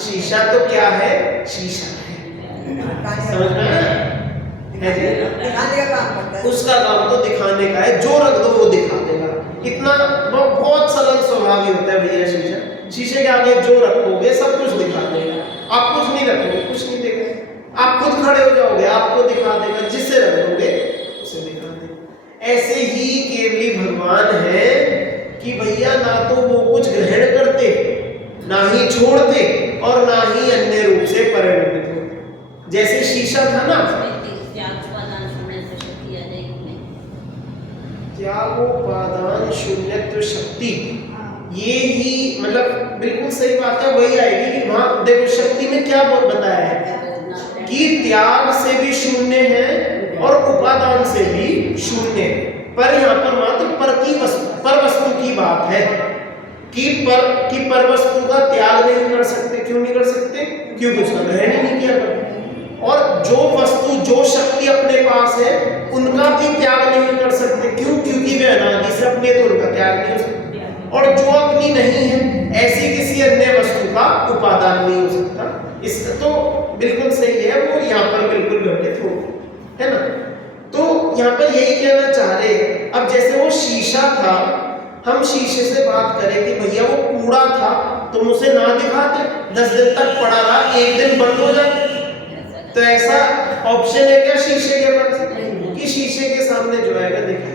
शीशा तो क्या है? शीशा है। समझ में आया? दिखाने का काम करता है, उसका काम तो दिखाने का है, जो रख दो वो दिखा देगा। इतना बहुत सरल स्वभाव होता है भैया शीशा। शीशे के आगे जो रखोगे सब कुछ दिखा देगा, आप कुछ नहीं रखोगे कुछ नहीं देगा, आप खुद खड़े हो जाओगे आपको दिखा देगा, जिससे रख दोगे उसे दिखा देगा। ऐसे ही केवली भगवान है कि भैया ना तो वो कुछ ग्रहण करते, ना ही छोड़ते और ना ही अन्य रूप से परिणमित होते। जैसे शीशा था ना, त्यागोपादान शून्यत्व शक्ति, ये ही मतलब बिल्कुल सही बात है, वही आएगी कि वहां देखो शक्ति में क्या बताया है कि त्याग से भी शून्य है और उपादान से भी शून्य है। पर यहाँ पर मात्र पर वस्तु की बात है कि पर वस्तु का त्याग नहीं कर सकते। क्यों नहीं कर सकते? क्योंकि उसका ग्रहण ही नहीं किया। और जो वस्तु जो शक्ति अपने पास है उनका भी त्याग नहीं कर सकते। क्यों? क्योंकि वे अनादि से अपने तो उनका त्याग नहीं हो सकता। और जो अपनी नहीं है ऐसी किसी अन्य वस्तु का उपादान नहीं हो सकता। इसका तो बिल्कुल सही है, वो यहाँ पर बिल्कुल घटित हो, है ना। तो यहाँ पर यही कहना चाह रहे हैं। अब जैसे वो शीशा था, हम शीशे से बात करें कि भैया वो कूड़ा था, तुम उसे ना दिखाते, 10 दिन तक पड़ा रहा, एक दिन बंद हो जाते, तो ऐसा ऑप्शन है क्या शीशे के पास कि शीशे के सामने जो है दिखा।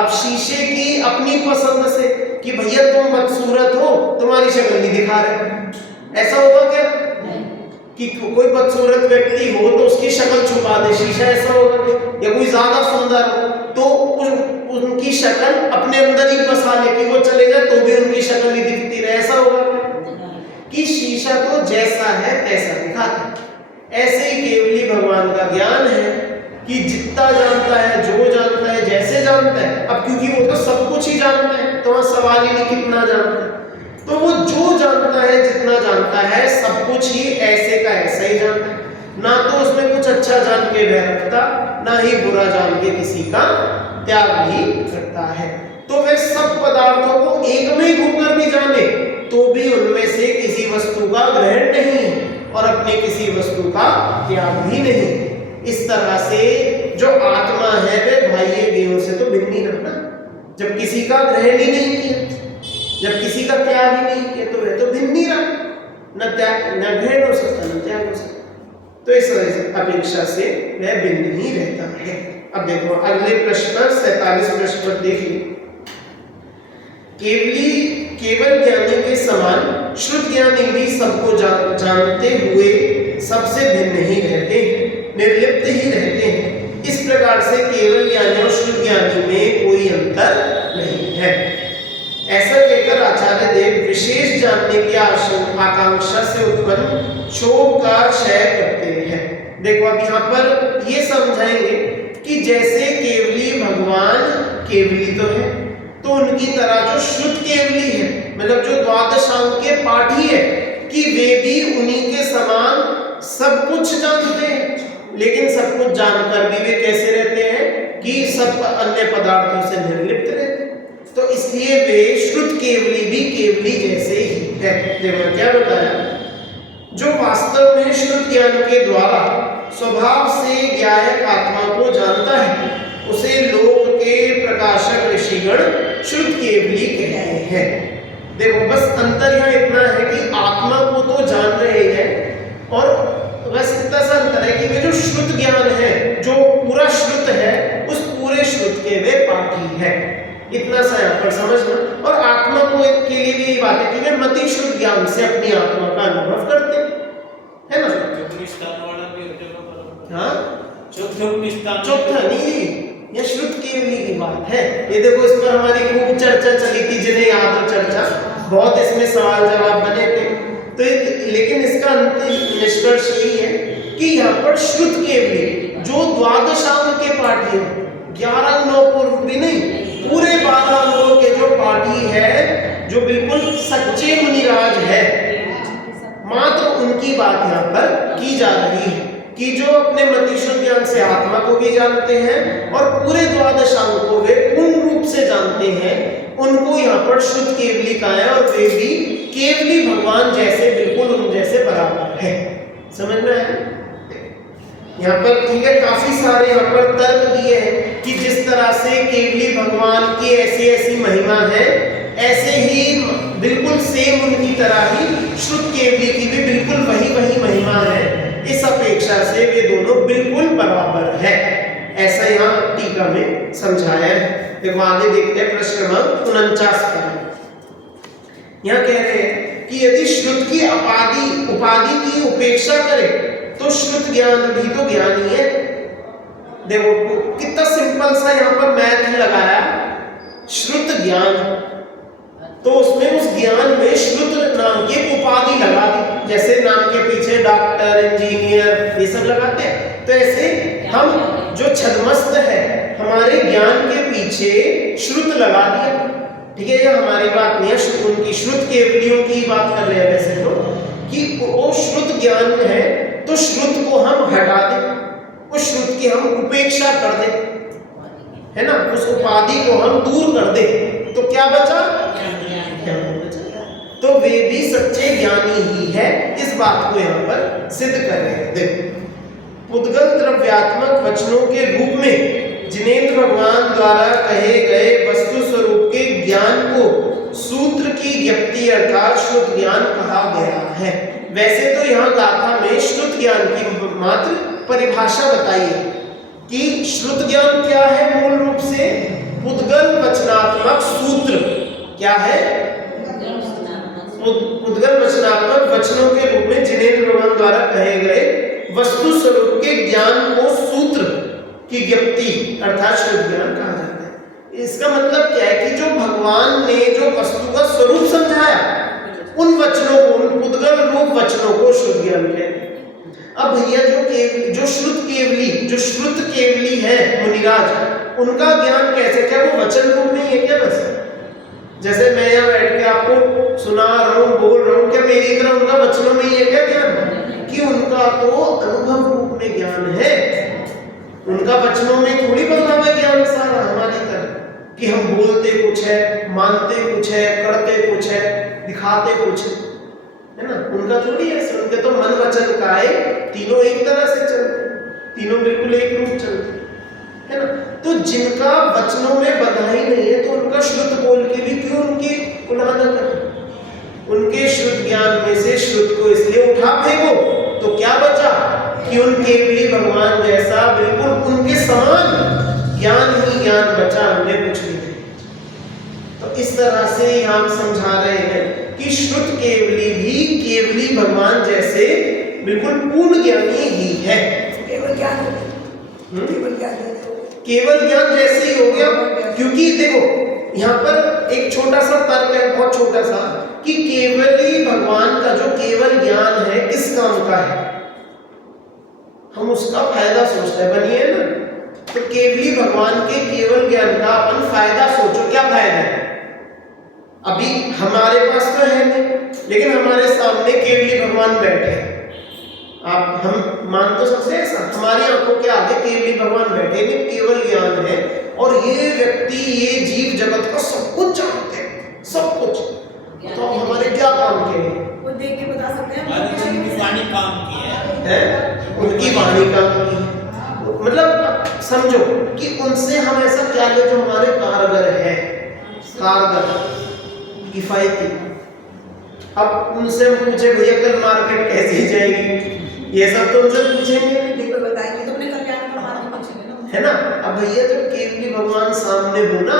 अब शीशे की अपनी पसंद से कि भैया तुम बदसूरत हो, तुम्हारी शक्ल नहीं दिखा रहे, ऐसा होगा क्या? कि कोई बदसूरत व्यक्ति हो तो उसकी शक्ल छुपा दे शीशा, ऐसा होगा क्या? या कोई ज्यादा सुंदर हो तो उनकी शक्ल अपने अंदर ही बसा ले कि वो चले जाए तो भी उनकी शक्ल नहीं दिखती रहे, ऐसा होगा कि शीशा तो जैसा है तैसा दिखाता। ऐसे ही केवली भगवान का ज्ञान है कि जितना जानता है, जो जानता है, जैसे जानता है। अब क्योंकि वो तो सब कुछ ही जानता है तो वहां सवाल ही नहीं कितना जानता है, तो वो जो जानता है, जितना जानता है, सब कुछ ही ऐसे का ऐसा ही जानता है। ना तो उसमें कुछ अच्छा जान के वह रखता, ना ही बुरा जान के किसी का त्याग भी करता है। तो वह सब पदार्थों को एक में होकर भी जाने तो भी उनमें से किसी वस्तु का ग्रहण नहीं है और अपने किसी वस्तु का त्याग भी नहीं। इस तरह से जो आत्मा है वह बाह्य गेयों से तो भिन्न ही रहना। जब किसी का ग्रहण ही नहीं किया, जब किसी का त्याग ही नहीं किया तो वह तो भिन्न ही रहा, न त्याग न ग्रहण हो सकता न त्याग हो सकता। तो इस अपेक्षा से वह भिन्न ही रहता है। अब देखो अगले प्रश्न 47 प्रश्न पर देखिए। केवल ज्ञानी के समान श्रुत ज्ञानी भी सबको जानते हुए सबसे भिन्न ही रहते हैं, निर्लिप्त ही रहते हैं। इस प्रकार से केवल ज्ञानी और श्रुत ज्ञानी में कोई अंतर नहीं है। ऐसा कहकर आचार्य देव विशेष जानने की आकांक्षा से उत्पन्न क्षोभ का क्षय करते हैं। देखो अब यहाँ पर ये समझाएंगे कि जैसे केवली भगवान केवली तो है, तो उनकी तरह जो शुद्ध केवली है, मतलब जो द्वादशांग के पाठी है, कि वे भी उन्हीं के समान सब कुछ जानते हैं। लेकिन सब कुछ जानकर भी वे कैसे रहते हैं कि सब अन्य पदार्थों से निर्लिप्त रहते हैं। तो इसलिए वे शुद्ध केवली भी केवली जैसे ही है। देखो क्या बताया, जो वास्तव में शुद्ध ज्ञान के द्वारा स्वभाव से ज्ञायक आत्मा को जानता है उसे लोक के प्रकाशक ऋषिगण शुद्ध केवली कहते हैं। देखो बस अंतर यहाँ इतना है कि आत्मा को तो जान रहे हैं और बस इतना सा अंतर है कि वे जो शुद्ध ज्ञान है, जो पूरा शुद्ध है, उस पूरे शुद्ध के वे पाठी है। इतना सा यहाँ पर समझना। और आत्मा को के लिए भी यही बात है कि वे मति शुद्ध ज्ञान से अपनी आत्मा का अनुभव करते है ना। हाँ चौथा नहीं, यह शुद्ध केवली की बात है। ये देखो इस पर हमारी खूब चर्चा चली थी, जिन्हें याद हो चर्चा, बहुत इसमें सवाल जवाब बने थे। तो लेकिन इसका अंतिम निष्कर्ष यही है कि यहाँ पर शुद्ध केवली जो द्वादशांग के पाठी है, 11 अंगों पूर्व भी नहीं, पूरे 12 अंगों के जो पाठी है, जो बिल्कुल सच्चे मुनिराज है, मात्र उनकी बात यहाँ पर की जा रही है कि जो अपने मतिशुद्ध ज्ञान से आत्मा को भी जानते हैं और पूरे द्वादशांग को वे पूर्ण रूप से जानते हैं, उनको यहाँ पर शुद्ध केवली कहा है और वे भी केवली भगवान जैसे बिल्कुल उन जैसे बराबर है। समझ में आया यहाँ पर? ठीक है, काफी सारे यहाँ पर तर्क दिए हैं कि जिस तरह से केवली भगवान की ऐसी ऐसी महिमा है, ऐसे ही बिल्कुल सेम उनकी तरह ही शुद्ध केवली की भी बिल्कुल वही वही महिमा है। इस अपेक्षा से वे दोनों बिल्कुल बराबर है, ऐसा यहाँ टीका में समझाया है। देखो आगे देखते हैं प्रश्न नंबर 49 पर। यहाँ कह रहे हैं कि यदि श्रुत की उपाधि की उपेक्षा करे तो श्रुत ज्ञान भी तो ज्ञान ही है। देखो कितना सिंपल सा यहाँ पर मैथ लगाया, श्रुत ज्ञान, तो उसमें उस ज्ञान में श्रुत नाम की उपाधि लगा दी। जैसे नाम के पीछे डॉक्टर, इंजीनियर ये सब लगाते हैं, तो ऐसे हम जो छद्मस्त है हमारे ज्ञान के पीछे श्रुत लगा दिया। ठीक है, ये हमारी बात नहीं है, उनकी श्रुत केवलियों की बात कर रहे हैं वैसे तो, कि वो श्रुत ज्ञान है तो श्रुत को हम हटा दें, उस श्रुत की हम उपेक्षा कर दें, है ना, उस उपाधि को हम दूर कर दें, तो क्या बचा? तो वे भी सच्चे ज्ञानी ही है। इस बात को यहाँ पर सिद्ध कर रहे हैं। देखो उद्गल द्रव्यात्मक वचनों के रूप में जिनेंद्र भगवान द्वारा कहे गए वस्तु स्वरूप के ज्ञान को सूत्र की ज्ञप्ति अर्थात शुद्ध ज्ञान कहा गया है। वैसे तो यहाँ गाथा में शुद्ध ज्ञान की मात्र परिभाषा बताई है कि शुद्ध ज्ञान क्या है। मूल रूप से उद्गल वचनात्मक सूत्र क्या है? उद्गल वचनात्मक वचनों के रूप में जिनेंद्र भगवान द्वारा कहे गए वस्तु स्वरूप के ज्ञान को सूत्र की ज्ञप्ति अर्थात शुद्ध ज्ञान कहा जाता है। इसका मतलब क्या है कि जो भगवान ने जो वस्तु का स्वरूप समझाया, उन वचनों को, उन उद्गल रूप वचनों को शुद्ध ज्ञान कहते हैं। अब भैया जो श्रुत केवली है मुनिराज, उनका ज्ञान कैसे, क्या वो वचन रूप नहीं है क्या? बस जैसे मैं यहाँ बैठ के आपको सुना रहा हूँ, बोल रहा हूँ, क्या मेरी तरह उनका वचनों में ही है क्या ज्ञान? कि उनका तो अनुभव रूप में ज्ञान है। उनका वचनों में थोड़ी बदलाव है ज्ञान सारा हमारी तरह कि हम बोलते कुछ है, मानते कुछ है, करते कुछ है, दिखाते कुछ है ना। उनका थोड़ी ऐसे, उनके तो मन वचन काय तीनों एक तरह से चलते, तीनों बिल्कुल एक रूप चलते है ना। तो जिनका वचनों में बधाई नहीं है तो उनका शुद्ध बोल के भी क्यों उनकी उल्लंघना करें। उनके शुद्ध ज्ञान में से शुद्ध को इसलिए उठा फेंको तो क्या बचा कि उन केवली भगवान जैसा बिल्कुल उनके समान ज्ञान ही ज्ञान बचा, उन्हें कुछ भी नहीं। तो इस तरह से हम समझा रहे हैं कि शुद्ध केवली भी केवली भगवान जैसे बिल्कुल पूर्ण ज्ञानी ही है। केवल ज्ञान केवल ज्ञान जैसे ही हो गया, क्योंकि देखो यहाँ पर एक छोटा सा तर्क है, बहुत छोटा सा, कि केवल ही भगवान का जो केवल ज्ञान है किस काम का है, हम उसका फायदा सोचते हैं, बनिए ना। तो केवली भगवान के केवल ज्ञान का अपन फायदा सोचो, क्या फायदा है। अभी हमारे पास तो है नहीं, लेकिन हमारे सामने केवली भगवान बैठे हैं, आप हम मान तो सकते हैं, हमारी आंखों के आगे केवली भगवान बैठे हैं, केवल ज्ञान है, और ये व्यक्ति ये जीव जगत का सब कुछ जानते हैं, सब कुछ। तो हमारे क्या काम के हैं, वो देख के बता सकते हैं उनकी वाणी काम की है, उनकी वाणी काम की है। मतलब समझो कि उनसे हम ऐसा क्या ले जो हमारे कारगर है, कारगर किफायती। अब उनसे हम पूछे भैया कल मार्केट कैसी जाएगी, ये सब तो उनसे पूछेंगे, बताएंगे तो अपने करके आने का मार्ग पूछेंगे ना, है ना। अब भैया जब केवली भगवान सामने हो ना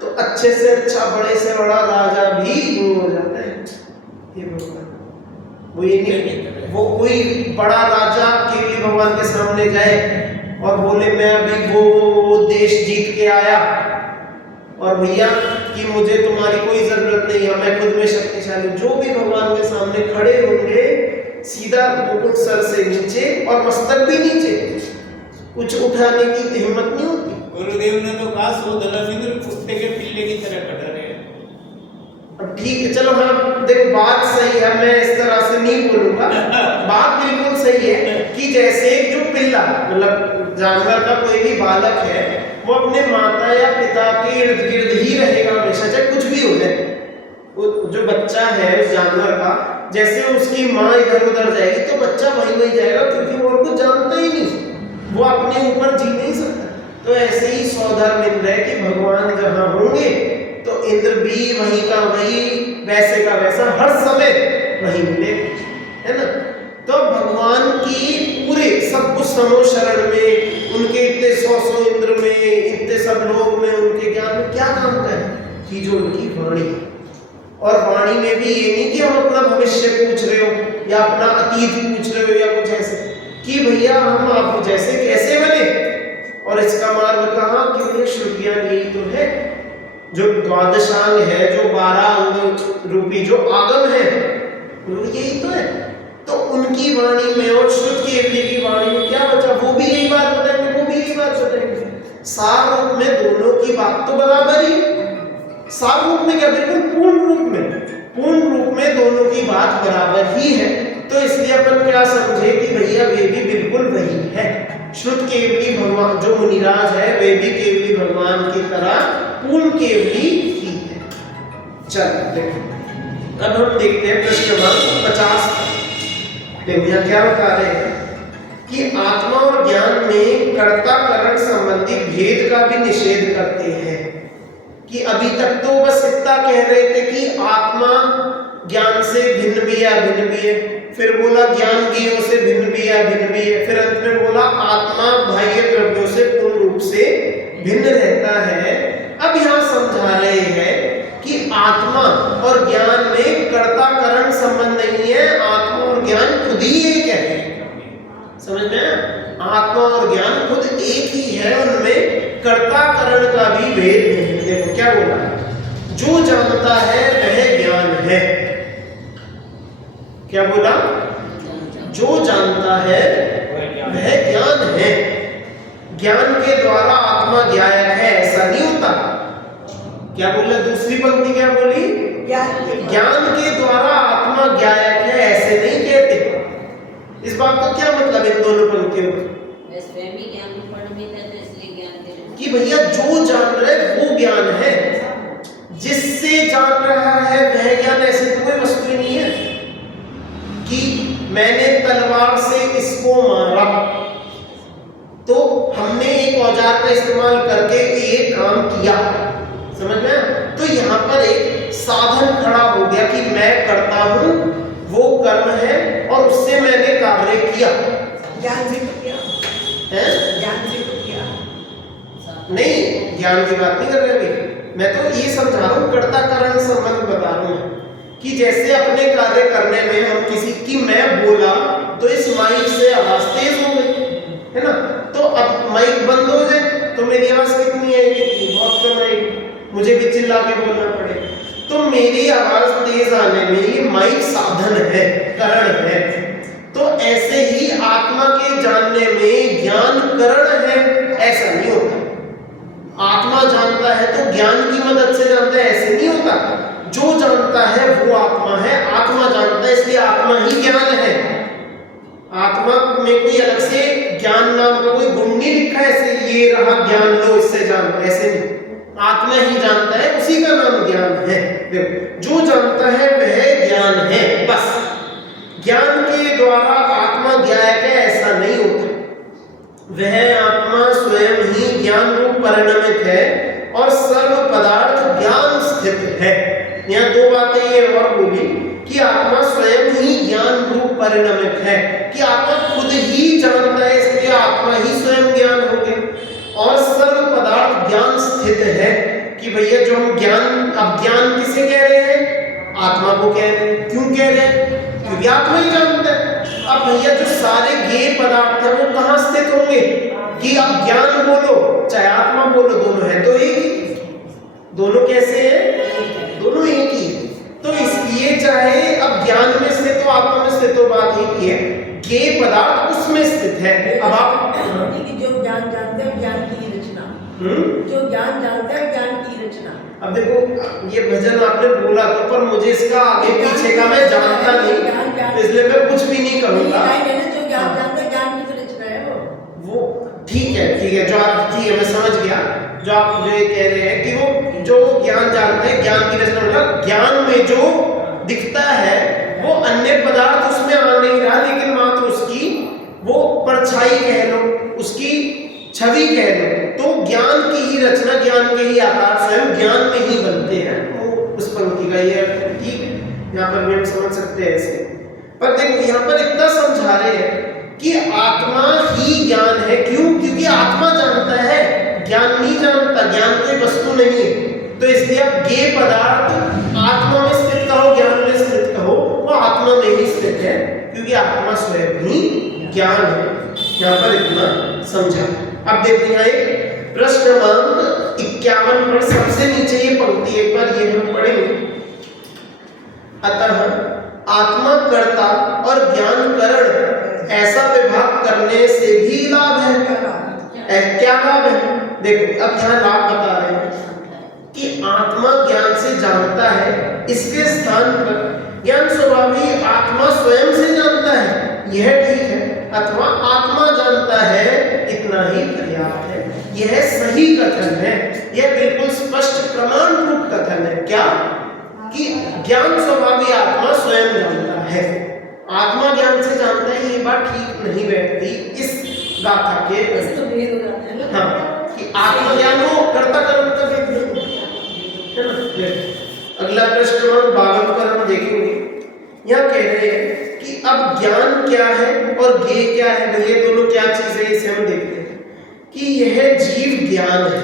तो अच्छे से अच्छा बड़े से बड़ा राजा भी हो जाता है। ये भगवान वो ये नहीं, वो कोई बड़ा राजा केवली भगवान के सामने जाए और बोले मैं अभी वो देश जीत के आया और भैया कि मुझे तुम्हारी कोई जरूरत नहीं है, मैं खुद में शक्तिशाली। जो भी भगवान के सामने खड़े होंगे सीधा मुकुट सर से नीचे और मस्तक भी नीचे, कुछ उठाने की हिम्मत नहीं होती। गुरुदेव ने तो कहा सो दलसिंद्र कुत्ते के पिल्ले की तरह कटा रहे। अब ठीक है, चलो हाँ देखो बात सही है, मैं इस तरह से नहीं बोलूंगा, बात बिल्कुल सही है कि जैसे जो पिल्ला मतलब जानवर का कोई भी बालक है वो अपने माता या पिता के इर्द गिर्द ही रहेगा हमेशा, चाहे कुछ भी हो जाए। वो जो बच्चा है उस जानवर का, जैसे उसकी माँ इधर उधर जाएगी तो बच्चा वहीं वहीं जाएगा, क्योंकि वो और कुछ जानता ही नहीं, वो अपने ऊपर जी नहीं सकता। तो ऐसे ही सौधर्म इंद्र है कि भगवान जहाँ होंगे तो इंद्र भी वहीं का वही, वैसे का वैसा हर समय वहीं मिले, है ना। तो भगवान की पूरे सब कुछ समो शरण में, उनके इतने सौ इंद्र में, इतने सब लोग में, उनके ज्ञान में क्या काम कर कि जो उनकी वाणी, और वाणी में भी ये नहीं कि हम अपना भविष्य पूछ रहे हो या अपना अतीत पूछ रहे हो या कुछ ऐसे कि भैया हम आप जैसे कैसे बने, और इसका मार्ग कहाँ कि भैया श्रुतियां यही तो है, जो द्वादशांग है, जो 12 अंग रूपी जो आगम है वो यही तो है। तो उनकी वाणी में और शुद्ध केवली की वाणी में क्या बचा, वो भी यही बात बताएंगे, वो भी यही बात बताएंगे। सार रूप में दोनों की बात तो बराबर ही, सार रूप में क्या बिल्कुल पूर्ण रूप में दोनों की बात बराबर ही है। तो इसलिए अपन क्या समझे कि भैया वे भी बिल्कुल वही है, शुद्ध केवली भगवान जो मुनिराज है वे भी केवली भगवान की तरह पूर्ण केवली ही है। चलो देखो अब हम देखते हैं प्रश्न नंबर 50। भैया क्या बता रहे हैं कि आत्मा और ज्ञान में कर्ता कारण संबंधी भेद का भी निषेध करते हैं। कि अभी तक तो बस इतना कह रहे थे कि आत्मा ज्ञान से भिन्न भी है, अभिन्न भी है, फिर बोला ज्ञान ज्ञेयों से भिन्न भी है, अभिन्न भी है, फिर अंत में बोला आत्मा बाह्य द्रव्यों से पूर्ण रूप से भिन्न रहता है। अब यहाँ समझा रहे हैं कि आत्मा और ज्ञान में कर्ता कारण संबंध नहीं है, आत्मा और ज्ञान खुद ही एक है। समझ में आया? आत्मा और ज्ञान खुद एक ही है, उनमें कर्ता करण का भी भेद नहीं। देखो क्या बोला, जो जानता है वह ज्ञान है। क्या बोला, जो जानता है वह ज्ञान है। ज्ञान के द्वारा आत्मा ज्ञायक है ऐसा नहीं होता। क्या बोला, दूसरी पंक्ति क्या बोली, ज्ञान के द्वारा आत्मा ज्ञायक है ऐसे नहीं कहते। इस बात का क्या मतलब इन दोनों पंक्तियों का, स्वयं ही ज्ञान रूप परिणमित है, तो इसलिए ज्ञान के रूप कि भैया जो जान रहा है वो ज्ञान है, जिससे जान रहा है वह ज्ञान। ऐसे तो कोई वस्तु ही नहीं है कि मैंने तलवार से इसको मारा तो हमने एक औजार का इस्तेमाल करके ये काम किया, समझ में आया? तो यहाँ पर एक साधन खड़ा हो गया कि मैं करता हूं, वो कर्म है और उससे मैंने कार्य किया। ज्ञान से तो किया है? ज्ञान से तो किया नहीं, ज्ञान की बात नहीं कर रहे अभी, मैं तो ये समझा रहा हूँ, कर्ता कारण संबंध बता रहा हूँ कि जैसे अपने कार्य करने में हम किसी की मैं बोला तो इस माइक से आवाज तेज हो गई, है ना? तो अब माइक बंद हो जाए तो मेरी आवाज कितनी आएगी? बहुत कम आएगी, मुझे भी चिल्ला के बोलना पड़ेगा। तो मेरी आवाज तेज आने में ये माइक साधन है, कारण है। तो ऐसे ही आत्मा के जानने में ज्ञान करण है, ऐसा नहीं होता। आत्मा जानता है तो ज्ञान की मदद से जानता है, ऐसे नहीं होता। जो जानता है वो आत्मा है, आत्मा जानता है, इसलिए आत्मा ही ज्ञान है। आत्मा में कोई अलग से ज्ञान नाम का कोई गुण नहीं लिखा है, ऐसे ये रहा ज्ञान लो इससे जान, ऐसे नहीं। आत्मा ही जानता है, उसी का नाम ज्ञान है। देखो, जो जानता है वह ज्ञान है, बस। ज्ञान के द्वारा आत्मा ज्ञायक है, ऐसा नहीं होता। वह आत्मा स्वयं ही ज्ञान रूप परिणमित है और सर्व पदार्थ ज्ञान स्थित है। यहाँ दो बातें ये और बोली कि आत्मा स्वयं ही ज्ञान रूप परिणमित है, कि आत्मा खुद ही जानता है, इसलिए आत्मा ही स्वयं ज्ञान हो गया। और सर्व पदार्थ ज्ञान स्थित है कि भैया जो हम ज्ञान, अब ज्ञान किसे कह रहे हैं? आत्मा को कह रहे हैं। क्यों कह रहे हैं? क्योंकि आत्मा ही जानता है। अब भैया जो सारे ज्ञेय पदार्थ है वो कहाँ स्थित होंगे? कि अब ज्ञान बोलो चाहे आत्मा बोलो, दोनों है तो एक ही। दोनों कैसे हैं? दोनों एक ही। तो इसलिए चाहे अब ज्ञान में स्थित हो, आत्मा में स्थित हो, बात एक ही है, ज्ञेय पदार्थ उसमें स्थित है। अब आप कि जो ज्ञान जानते हैं ज्ञान की रचना, जो ज्ञान जानता है ज्ञान की रचना। अब देखो ये भजन आपने बोला तो, पर मुझे इसका आगे पीछे का मैं जानता नहीं, इसलिए मैं कुछ भी नहीं करूंगा। जो ज्ञान जानता है ज्ञान की रचना है वो ठीक है, ठीक है, जो आप, ठीक है, मैं समझ गया। जो आप मुझे कह रहे हैं कि वो जो ज्ञान जानते हैं ज्ञान की रचना, मतलब ज्ञान में जो दिखता है वो अन्य पदार्थ उसमें आ नहीं रहा, लेकिन मात्र उसकी वो परछाई कह लो, उसकी छवि कह लो। तो ज्ञान की ही रचना, ज्ञान के ही आकार स्वयं ज्ञान में ही बनते हैं। तो उस पंक्ति का ये ठीक है, यहाँ पर भी हम समझ सकते हैं ऐसे। पर देखो यहाँ पर इतना समझा रहे हैं कि आत्मा ही ज्ञान है। क्यों? क्योंकि आत्मा जानता है, ज्ञान नहीं जानता, ज्ञान कोई वस्तु नहीं है। तो इसलिए अब ज्ञेय पदार्थ आत्मा में स्थित कहो, ज्ञान में स्थित कहो, वो आत्मा में ही स्थित है, क्योंकि आत्मा स्वयं ही ज्ञान है। यहाँ पर इतना समझा। अब देखते हैं एक प्रश्न क्रमांक 51 पर सबसे नीचे ये पंक्ति, एक बार ये हम पढ़ेंगे। अतः आत्मा कर्ता और ज्ञान करण ऐसा विभाग करने से भी लाभ है। क्या लाभ है? देखो अब यहाँ लाभ बता रहे हैं कि आत्मा ज्ञान से जानता है, इसके स्थान पर ज्ञान स्वभावी आत्मा स्वयं से जानता है, यह ठीक है। अथवा आत्मा जानता है, इतना ही पर्याप्त है। यह सही कथन है, यह बिल्कुल स्पष्ट प्रमाण रूप कथन है। क्या? कि ज्ञान स्वभावी आत्मा स्वयं जानता है, आत्मा ज्ञान से जानता है, ये बात ठीक नहीं बैठती इस गाथा के। तो भेद हो जाता है ना। हाँ, कि आत्मा ज्ञान हो कर्ता कर्म का भेद है ना। अगला प्रश्न क्रमांक 52 पर हम देखेंगे। यहाँ कह रहे हैं कि अब ज्ञान क्या है और ज्ञेय क्या है, ये दोनों क्या चीज है, इसे हम देखते हैं कि यह जीव ज्ञान है।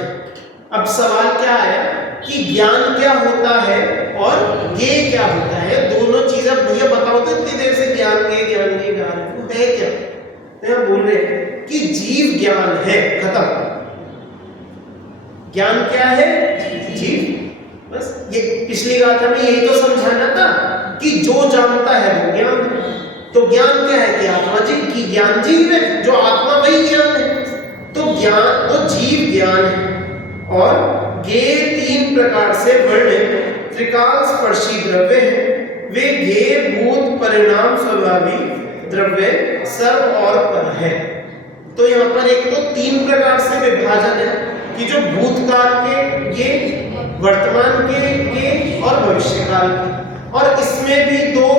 अब सवाल क्या आया कि ज्ञान क्या होता है और ज्ञेय क्या होता है, दोनों चीजें भैया बताओ तो। इतनी देर से ज्ञान के ज्ञान के ज्ञान है क्या? तो बोल रहे हैं कि जीव ज्ञान है, खत्म। ज्ञान क्या है? जीव। बस ये पिछली गाथा में यही तो समझाना था कि जो जानता है वो ज्ञान है। तो ज्ञान क्या है? कि आत्मा जीव की ज्ञान जीव है, जो आत्मा वही ज्ञान है। तो ज्ञान तो जीव ज्ञान है। और ज्ञेय 3 प्रकार से वर्णित त्रिकाल स्पर्शी द्रव्य है। वे ज्ञेय भूत परिणाम स्वभावी द्रव्य सर्व और पर है। तो यहाँ पर एक तो 3 प्रकार से विभाजन है कि जो भूतकाल के, ये वर्तमान के और भविष्यकाल के, और इसमें भी 2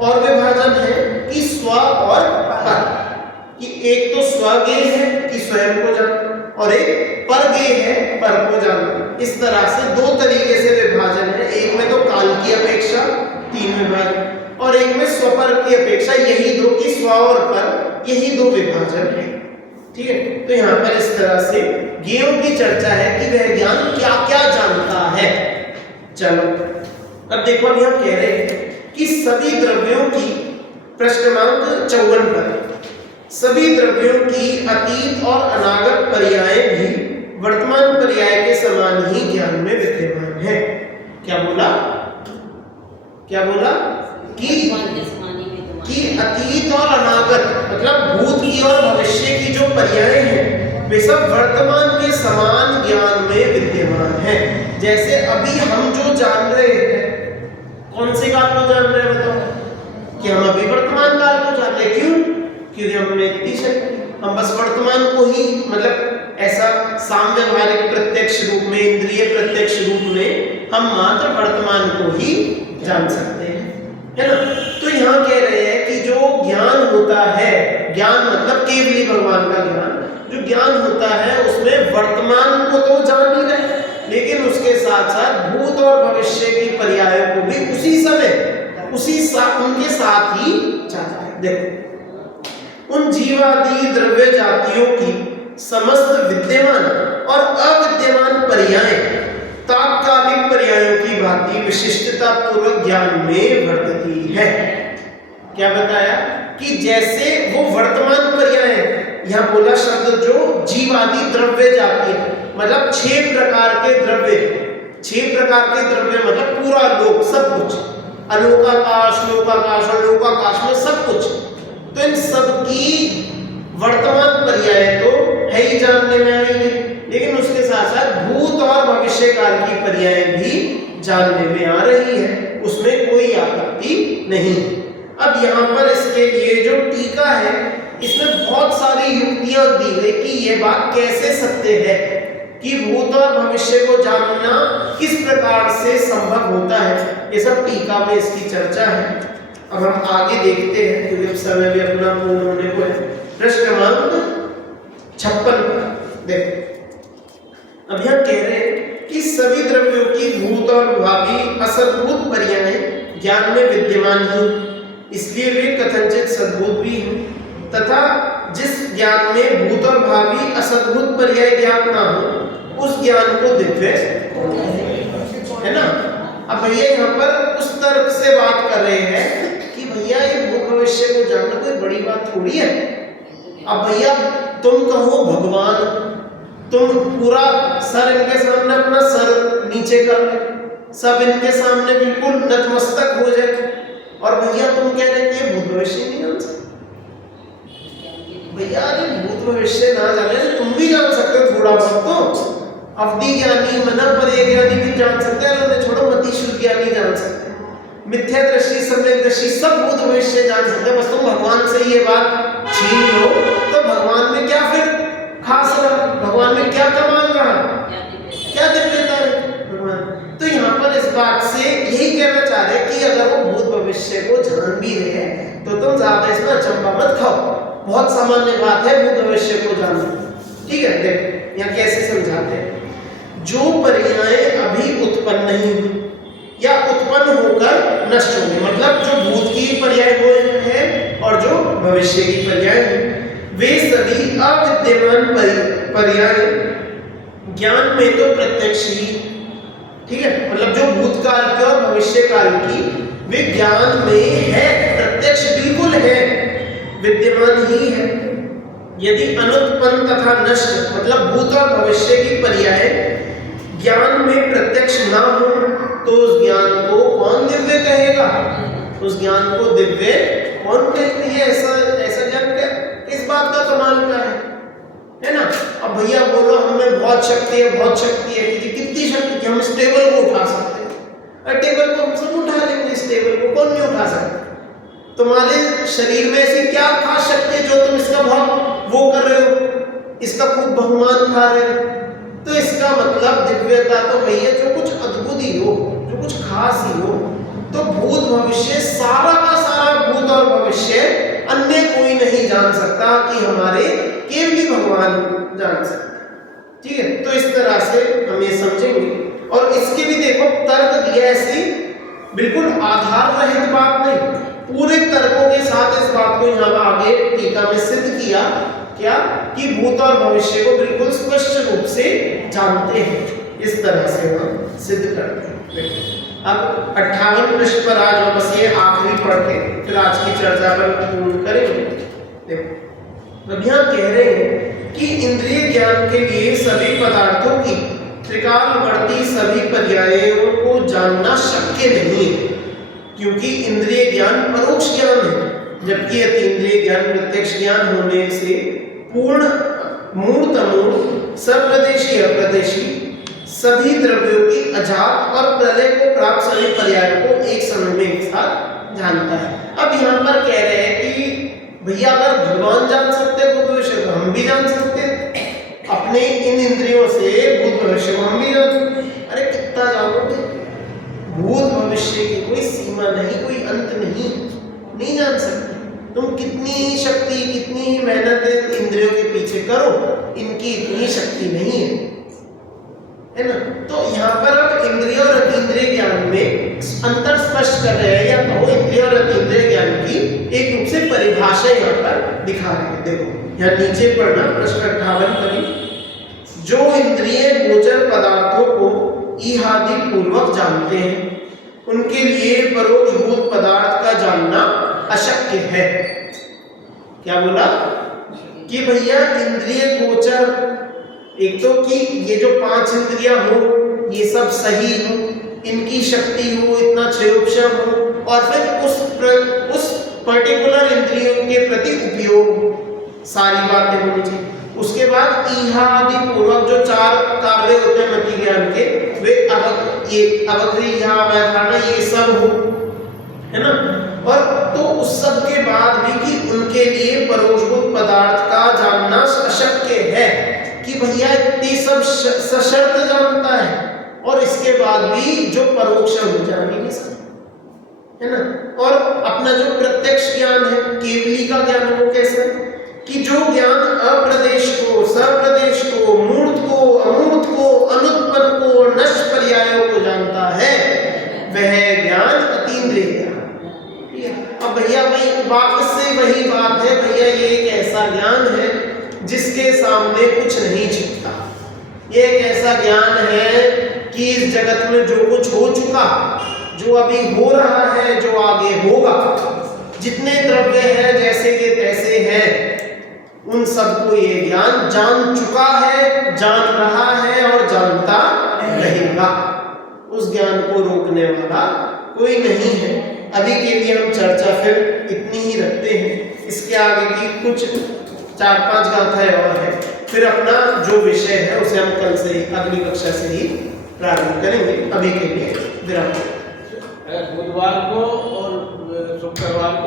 और विभाजन है कि स्व और पर, कि एक तो स्वगेय है कि स्वयं को जानना, और एक परगेय है पर को जानना। इस तरह से 2 तरीके से विभाजन है। एक में तो काल की अपेक्षा 3 विभाजन, और एक में स्वपर की अपेक्षा यही 2 की स्व और पर, यही 2 विभाजन है। ठीक है, तो यहाँ पर इस तरह से ज्ञेयों की चर्चा है कि वह ज्ञान क्या क्या जानता है। चलो अब देखो, अब यहाँ कह रहे हैं कि सभी द्रव्यों की, प्रश्न क्रमांक 54 पर, सभी द्रव्यों की अतीत और अनागत पर्याय भी वर्तमान पर्याय के समान ही ज्ञान में विद्यमान है। क्या बोला? क्या बोला? कि अतीत और अनागत मतलब भूत की और भविष्य की जो पर्याय हैं वे सब वर्तमान के समान ज्ञान में विद्यमान हैं। जैसे अभी हम जो जान रहे हैं, कौन से काल को जान रहे हैं बताओ? कि हम अभी वर्तमान काल को जान रहे। क्यों? क्योंकि हमने इतनी शक्ति, हम बस वर्तमान को ही, मतलब ऐसा सामव्यवहारिक प्रत्यक्ष रूप में, इंद्रिय प्रत्यक्ष रूप में हम मात्र वर्तमान को ही जान सकते हैं, है ना। तो यहाँ कह रहे हैं कि जो ज्ञान होता है, ज्ञान मतलब केवली भगवान का ज्ञान, जो ज्ञान होता है उसमें वर्तमान को तो जान ही रहे, लेकिन उसके साथ साथ भूत और भविष्य की पर्यायों को भी उसी समय उनके साथ ही जानता है। देखो, उन जीवादि द्रव्य जातियों की समस्त विद्यमान और अविद्यमान पर्याय तात्कालिक पर्यायों की भांति विशिष्टता पूर्वक ज्ञान में वर्तती है। क्या बताया? कि जैसे वो वर्तमान पर्याय है, यहाँ बोला शब्द जो जीवादि द्रव्य जाती है, मतलब 6 प्रकार के द्रव्य, 6 प्रकार के द्रव्य मतलब पूरा लोक, सब कुछ, अलोकाकाश, लोकाकाश और लोकाकाश में सब कुछ, तो इन सब की वर्तमान पर्याय तो है ही, जानने में आएंगे, लेकिन उसके साथ साथ भूत और भविष्य काल की पर्याय भी जानने में आ रही है, उसमें कोई आपत्ति नहीं। अब यहाँ पर इसके लिए जो टीका है, इसमें बहुत सारी युक्तियां दी गई कि यह बात कैसे सत्य है, कि भूत और भविष्य को जानना किस प्रकार से संभव होता है। ये सब टीका में इसकी चर्चा है। अब हम आगे देखते हैं, क्योंकि अब समय भी अपना पूर्ण होने को है। प्रश्न क्रमांक 56 पर देखो, अब यहाँ कह रहे हैं कि सभी द्रव्यों की भूत और भावी असद्भूत पर्याय ज्ञान में विद्यमान हैं, इसलिए वे कथनचित सद्भूत भी हैं, तथा जिस ज्ञान में भूत और भावी असद्भूत पर्याय ज्ञात ना हो उस ज्ञान को दिव्य है ना। अब भैया यहाँ पर उस तर्क से बात कर रहे हैं कि भैया ये भूत भविष्य को जानना कोई बड़ी बात थोड़ी है। अब भैया तुम कहो भगवान, तुम पूरा सर इनके सामने अपना सर नीचे कर ले, सब इनके सामने बिल्कुल नतमस्तक हो जाए, और भैया तुम कह रहे कि ये भूत भविष्य नहीं जान सकते। भैया ये भूत भविष्य ना जाने तुम भी जान सकते हो थोड़ा बहुत, तो अवधि ज्ञानी मना परे ज्ञानी भी जान सकते हैं, उन्हें छोड़ो मति शुद्ध ज्ञानी जान सकते हैं, मिथ्या दृष्टि सम्यक दृष्टि सब भूत भविष्य जान सकते हैं। बस तुम भगवान से ये बात छीन लो तो भगवान में क्या फिर खास रहा, भगवान में क्या कमाल रहा, क्या दिव्यता है भगवान। तो यहाँ पर इस बात से यही कहना चाह रहे कि अगर वो भूत भविष्य को जान भी रहे हैं तो तुम ज्यादा इसमें अचंभा मत खाओ, बहुत सामान्य बात है भूत भविष्य को जानना। ठीक है, देखो यहाँ कैसे समझाते हैं। जो पर्याय अभी उत्पन्न नहीं हुई या उत्पन्न होकर नष्ट होंगे, मतलब जो भूत की पर्याय हुए हैं और जो भविष्य की पर्याय है, वे सभी अविद्यमान पर्याय ज्ञान में तो प्रत्यक्ष ही, ठीक है, मतलब जो भूतकाल की और भविष्य काल की वे ज्ञान में है, प्रत्यक्ष बिल्कुल है, विद्यमान ही है। यदि अनुत्पन्न तथा नष्ट मतलब भूत और भविष्य की पर्याय ज्ञान में प्रत्यक्ष ना हो तो उस ज्ञान को कौन दिव्य कहेगा? उस ज्ञान को दिव्य कौन कहते हैं? ऐसा ज्ञान क्या इस बात का कमाल का है ना। अब भैया बोलो हमें बहुत शक्ति है, बहुत शक्ति है, कितनी शक्ति कि हम इस टेबल को उठा सकते हैं। और टेबल को हम सब उठा लेंगे, इस टेबल को कौन नहीं उठा सकता? तुम्हारे शरीर में ऐसी क्या खास शक्ति है जो तुम इसका बहुत वो कर रहे हो, इसका खूब बहुमान खा रहे हो, तो इसका मतलब दिव्यता तो भैया जो कुछ अद्भुत ही हो, जो कुछ खास ही हो, तो भूत भविष्य सारा का सारा भूत और भविष्य अन्य कोई नहीं जान सकता कि हमारे केवल भगवान जान सकते। ठीक है, तो इस तरह से हम ये समझेंगे। और इसके भी देखो तर्क दिया, ऐसी बिल्कुल आधार रहित बात नहीं, पूरे तर्कों के साथ इस बात को यहाँ आगे टीका में सिद्ध किया क्या कि भूत और भविष्य को बिल्कुल स्पष्ट रूप से जानते हैं। इस तरह से हम सिद्ध करते हैं। अब 58 पृष्ठ पर आज हम बस ये आखिरी पढ़ के फिर आज की चर्चा पर पूर्ण करेंगे। देखो अब यहाँ कह रहे हैं कि इंद्रिय ज्ञान के लिए सभी पदार्थों की त्रिकालवर्ती सभी पर्यायों को जानना शक्य नहीं है, क्योंकि इंद्रिय ज्ञान परोक्ष ज्ञान है, जबकि अतीन्द्रिय ज्ञान प्रत्यक्ष ज्ञान होने से पूर्ण मूर्त अमूर्त सप्रदेशी अप्रदेशी सभी द्रव्यों की अजात और प्रलय को प्राप्त सभी पर्यायों को एक समय में एक साथ जानता है। अब यहाँ पर कह रहे हैं कि भैया अगर भगवान जान सकते हैं भूत भविष्य तो हम भी जान सकते हैं, अपने इन इंद्रियों से भूत भविष्य को हम भी जान सकते हैं। अरे कितना जानोगे, भूत भविष्य की कोई सीमा नहीं, कोई अंत नहीं जान सकते। तुम कितनी ही शक्ति, कितनी ही मेहनत इंद्रियों के पीछे करो, इनकी इतनी शक्ति नहीं है ना। तो यहाँ पर अब इंद्रिय और अतीन्द्रिय ज्ञान में अंतर स्पष्ट कर रहे हैं, या कहो इंद्रिय और अतीन्द्रिय ज्ञान की एक रूप से परिभाषा यहाँ पर दिखा रहे हैं। देखो यहाँ नीचे पढ़ना प्रश्न 58 पर, जो इंद्रिय गोचर पदार्थों को इहादि पूर्वक जानते हैं उनके लिए परोक्ष भूत पदार्थ का जानना अशक्य है। क्या बोला कि भैया इंद्रिय गोचर, एक तो कि ये जो 5 इंद्रियां हो ये सब सही हो, इनकी शक्ति हो, इतना क्षयोक्षम हो, और फिर उस पर्टिकुलर इंद्रियों के प्रति उपयोग सारी बातें होनी चाहिए। उसके बाद इहादि पूर्वक जो 4 कार्य होते हैं मति ज्ञान के, वे अवधारणा ये सब हो, है ना। और तो उस सब के बाद भी कि उनके लिए परोक्षभूत पदार्थ का जानना अशक्य है, कि भैया इतनी सब सशर्त जानता है और इसके बाद भी जो परोक्ष हो जान ही नहीं सकता, है ना। और अपना जो प्रत्यक्ष ज्ञान है, केवली का ज्ञान, वो कैसे कि जो ज्ञान अप्रदेश को, सप्रदेश को, मूर्त को, अमूर्त को, अनुत्पन्न को, नष्ट पर्यायों को जानता है, वह ज्ञान अतीन्द्रिय ज्ञान। अब भैया वही वापस से वही बात है, भैया ये एक ऐसा ज्ञान है जिसके सामने कुछ नहीं छिपता। ये एक ऐसा ज्ञान है कि इस जगत में जो कुछ हो चुका, जो अभी हो रहा है, जो आगे होगा, जितने द्रव्य है जैसे के तैसे हैं, उन सबको ये ज्ञान जान चुका है, जान रहा है और जानता रहेगा। उस ज्ञान को रोकने वाला कोई नहीं है। अभी के लिए हम चर्चा फिर इतनी ही रखते हैं। इसके आगे की कुछ 4-5 गाथाएं और है, फिर अपना जो विषय है उसे हम कल से ही, अगली कक्षा से ही प्रारंभ करेंगे। अभी के लिए विराम। बुधवार को और शुक्रवार को